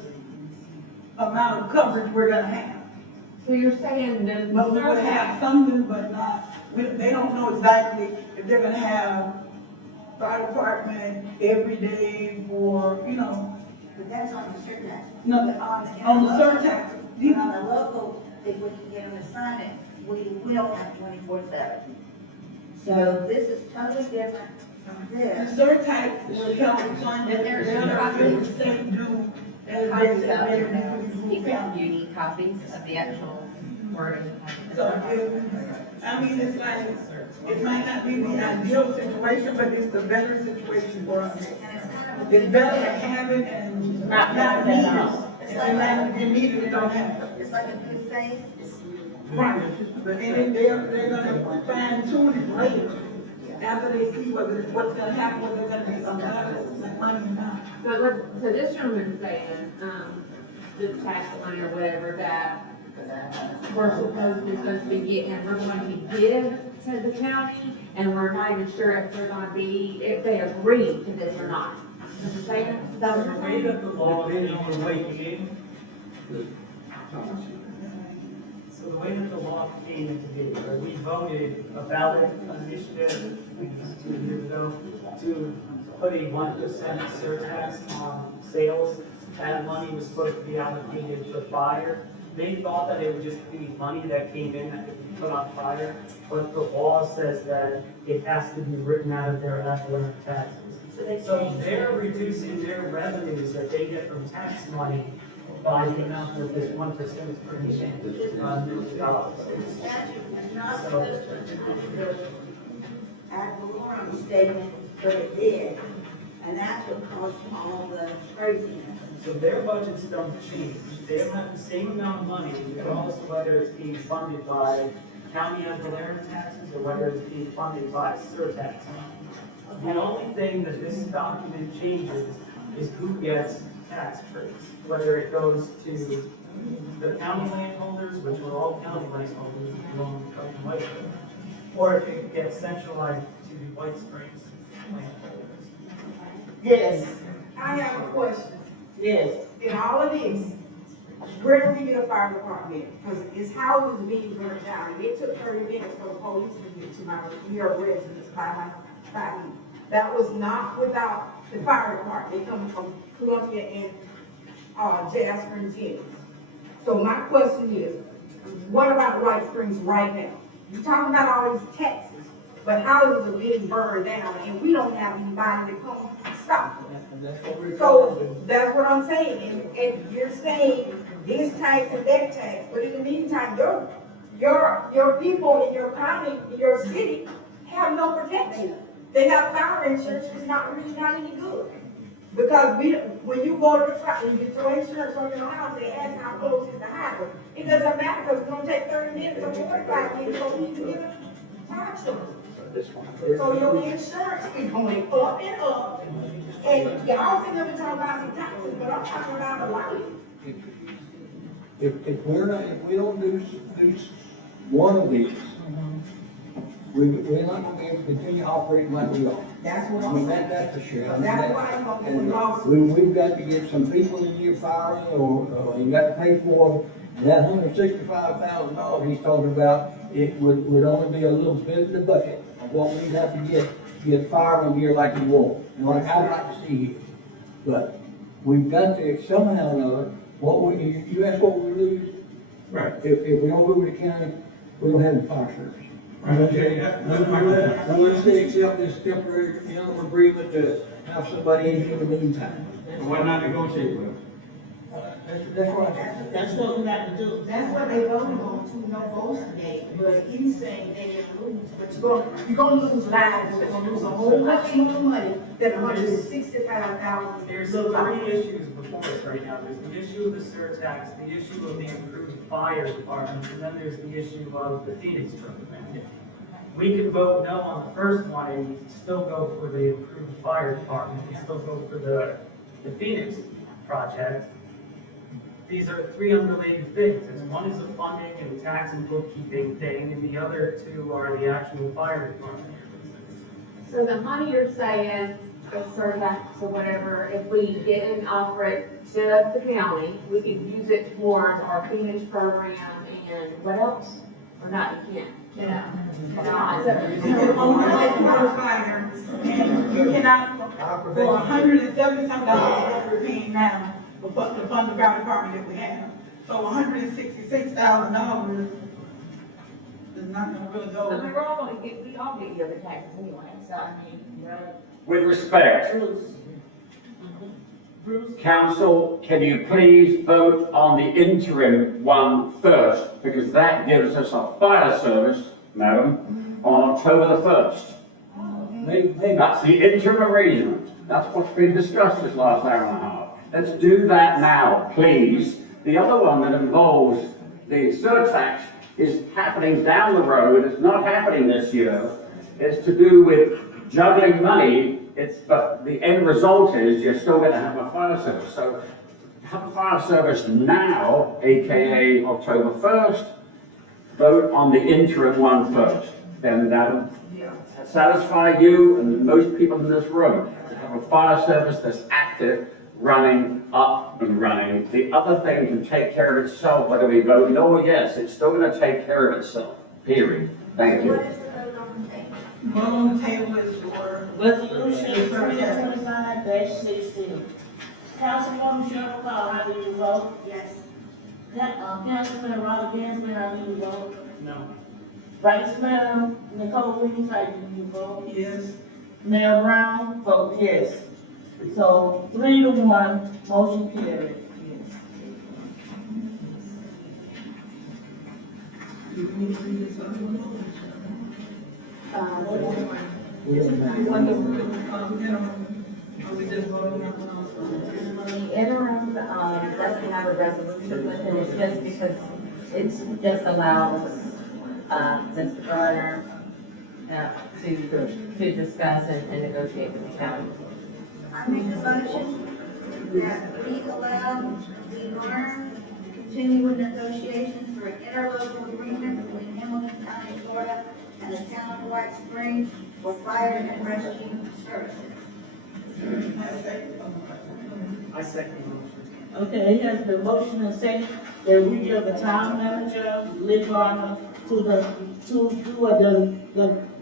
amount of coverage we're gonna have. So you're saying that But we would have something, but not, they don't know exactly if they're gonna have fire department every day for, But that's on the surtax. no, on the surtax. And on the local, if we can get them to sign it, we will have 24/7. So this is totally different from The this. surtax will help fund it, There's they're not copies. really the same do as Copies this, out there and now. then People, you need copies of the actual wording. So, it's like, it might not be the ideal situation, but it's the better situation for us. It's better to have it and not need it, and then you need it, don't have it. It's like a good faith. Right, but then they're gonna fine tune it later, after they see what's gonna happen, whether they're gonna be allowed the money or not. So this gentleman's saying, the tax money or whatever that we're supposed to be getting, we're going to give to the county, and we're not even sure if they're gonna be, if they agree to this or not. Is it saying, is that what The you're way saying? that the law is on the way came. So the way that the law came into being, right, we voted a ballot initiative, I guess 2 years ago, to put a 1% surtax on sales. That money was supposed to be allocated to fire. They thought that it would just be money that came in that could be put on fire, but the law says that it has to be written out of their ad valorem taxes. So they're reducing their revenues that they get from tax money by the amount that this 1% is bringing in, $1 dollars. The statute is not supposed to do the ad valorem statement, but it did. And that's what caused all the craziness. So their budgets don't change. They don't have the same amount of money, regardless of whether it's being funded by county ad valorem taxes or whether it's being funded by surtax. The only thing that this document changes is who gets tax breaks, whether it goes to the county landholders, which are all county landholders, who own White Springs, or if it gets centralized to the White Springs landholders. Yes, I have a question. yes. In all of this, where do we get a fire department? Because his house is being burned down, and it took 30 minutes for the police to get to my near residence by me. That was not without the fire department. They come from Columbia and Jasper and Jennings. So my question is, what about White Springs right now? You're talking about all these taxes, but houses are being burned down, and we don't have anybody to come stop them. So that's what I'm saying, and you're saying this tax and that tax, but in the meantime, your people in your county, in your city, have no protection. They have fire insurance, it's not really not any good. Because when you go to the fire, you get your insurance on your house, they ask how close is the highway. It doesn't matter, because it's gonna take 30 minutes or 45 minutes for you to get a fire insurance. So your insurance is going up and up. And y'all think of talking about some taxes, but I'm talking about a life. If we don't do one of these, we're not gonna be able to continue operating like we are. That's what I I'm mean, saying. that's for sure. I mean, That's why I'm gonna and go lawsuit. we've got to get some people in here firing, or you got to pay for that $165,000 he's talking about. It would only be a little bit of the bucket of what we'd have to get firemen here like you want, and like I'd like to see here. But we've got to somehow or another, you ask what we lose? Right. If we don't go to the county, we don't have the fire service. Unless they accept this temporary interim agreement to have somebody in for the meantime. Why not negotiate with them? That's right. That's what we have to do. That's what they voted on, 2 no votes today, but he's saying they didn't lose, but you're gonna lose lives, you're gonna lose a whole much more money than $165,000. There's 3 issues before us right now. There's the issue of the surtax, the issue of the improved fire department, and then there's the issue of the Phoenix program. We can vote no on the first one and still go for the improved fire department, and still go for the Phoenix project. These are 3 unrelated things. One is a funding and tax and bookkeeping thing, and the other 2 are the actual fire department. So the money you're saying, the surtax or whatever, if we didn't offer it to the county, we could use it towards our Phoenix program and what else? Or not, you can't? Yeah. Not. Only like fire, and you cannot, for $170-something that we're paying now, to fund the fire department that we have. So $166,000 is not gonna really I mean, go. we're all gonna get, we all get the other taxes anyway, so I mean, right? With respect, Bruce? council, can you please vote on the interim one first? Because that gives us a fire service, madam, on October the 1st. Maybe. That's the interim arrangement. That's what's been discussed this last hour and a half. Let's do that now, please. The other one that involves the surtax is happening down the road. It's not happening this year. It's to do with juggling money. But the end result is you're still going to have a fire service. So have a fire service now, AKA October 1st. Vote on the interim one first. Then that'll satisfy you and most people in this room to have a fire service that's active, running, up and running. The other thing can take care of itself, whether we vote no or yes. It's still going to take care of itself, period. Thank you. What is the vote on the table? Vote on the table is for. Resolution 2025-16. Councilwoman Cheryl Cole, how do you vote? Yes. Councilman Robert Gansman, how do you vote? No. Vice Mayor Nicole Williams, how do you vote? Yes. Mayor Brown, vote yes. So 3-1, motion carried. The interim, doesn't have a resolution with it, it's just because it's just allows, Mr. Garner, to discuss and negotiate with the county. I make a motion that we allow the Garner to continue with negotiations for an interlocal agreement between Hamilton County, Florida, and the town of White Springs for fire and rescue services. I second the motion. Okay, it has been motion and second that we give the town manager, Lee Garner, to do the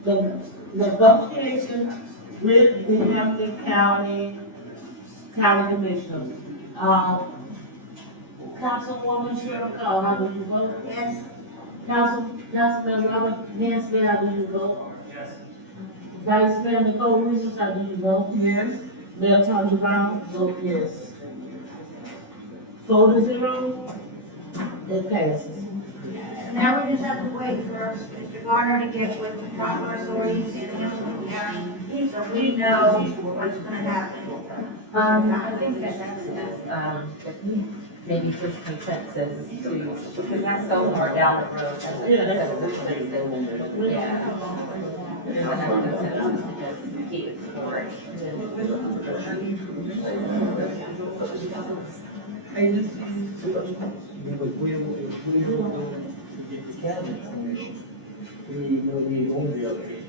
negotiation with the Hamilton County Commissioners. Councilwoman Cheryl Cole, how do you vote? Yes. Councilman Robert Gansky, how do you vote? Yes. Vice Mayor Nicole Williams, how do you vote? Yes. Mayor Tony Brown, vote yes. 4-0, it passes. Now we just have to wait for Mr. Garner to get with the proper authorities in Hamilton County, so we know what's gonna happen. I think that's maybe just consensus to, because that's so far down the road. Yeah, that's Yeah. And then have consensus to just keep it forward. But we don't get the cabinet information. We need on the other hand.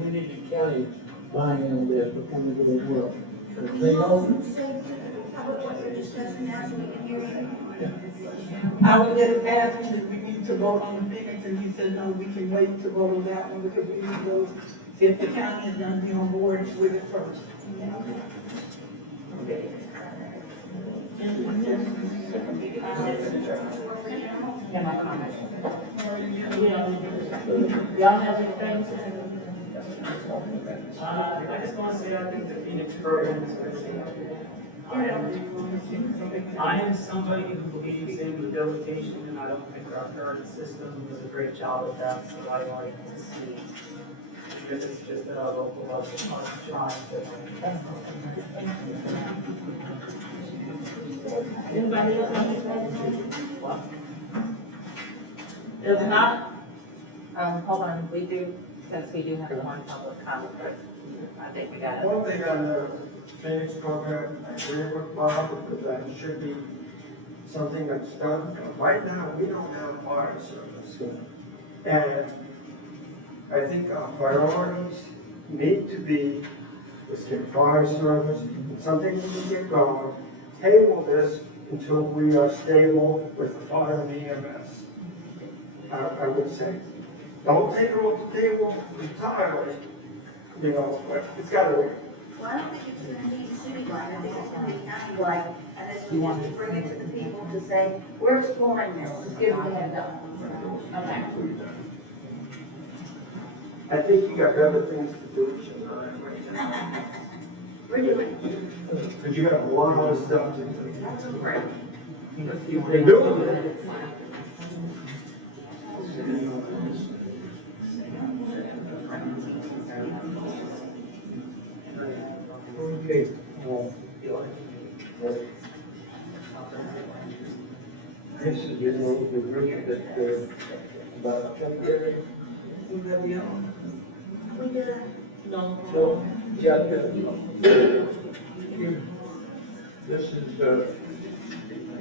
We need the county buying in on this before we go to work. If they don't, Say what you're discussing now so we can hear you. I was just asking if we need to vote on the Phoenix, and he said, no, we can wait to vote on that one because we need to go see if the county is gonna be on board with it first. Yeah, my comment. Yeah. Y'all have anything to say? I just want to say, I think the Phoenix program is great. I am somebody who believes in rehabilitation, and I don't think our current system does a great job of that, so I like to see if it's just at a local level, us trying to. Anybody else have anything? If not, Hold on, we do, since we do have one public comment, I think we got it. One thing on the Phoenix program, I agree with Bob, because that should be something that's done. Right now, we don't have fire service. And I think our priorities need to be, let's get fire service, something we can get going, table this until we are stable with the fire and EMS. I would say, don't take it off the table entirely, you know, but it's gotta wait. Well, I don't think it's gonna be citywide, I think it's gonna be countywide, and this we want to bring it to the people to say, we're exploring this, let's give them a heads up. Okay. I think you got better things to do with your time right now. We're doing it. Because you got a lot of stuff to do. That's great. They do. Okay. This is the group that, about temporary. Would that be on? We did it. no. So, yeah, this is,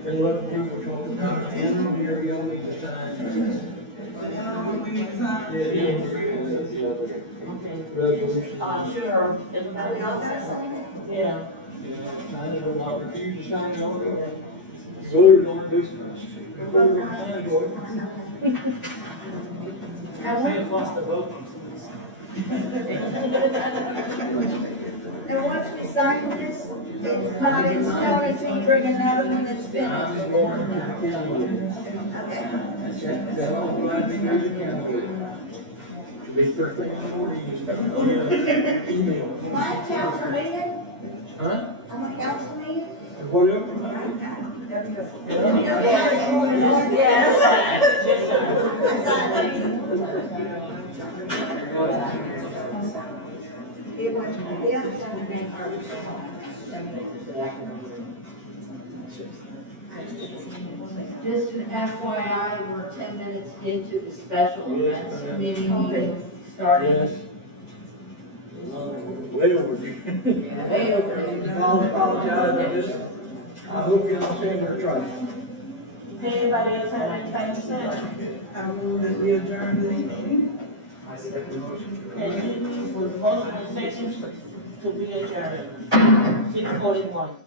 and what we were talking about, and here you only design. We need to sign. Resolution. Sure. Everybody else? Yeah. Sign it, or refuse to sign it, or voted on this. Voted on it, or- I may have lost the vote. Now, once we sign this, it's not in stone until you bring another one that's finished. Email. My council meeting, Huh? I'm a council meeting. Whatever. It was, the other side of Just an FYI, we're 10 minutes into the special events committee meeting starting. Way overdue. Way over. I'll apologize, I hope you understand what we're trying. Anybody else have anything to say? I move that we adjourn this meeting. I second the motion. And you, with motion and seconds to be adjourned. 6:41.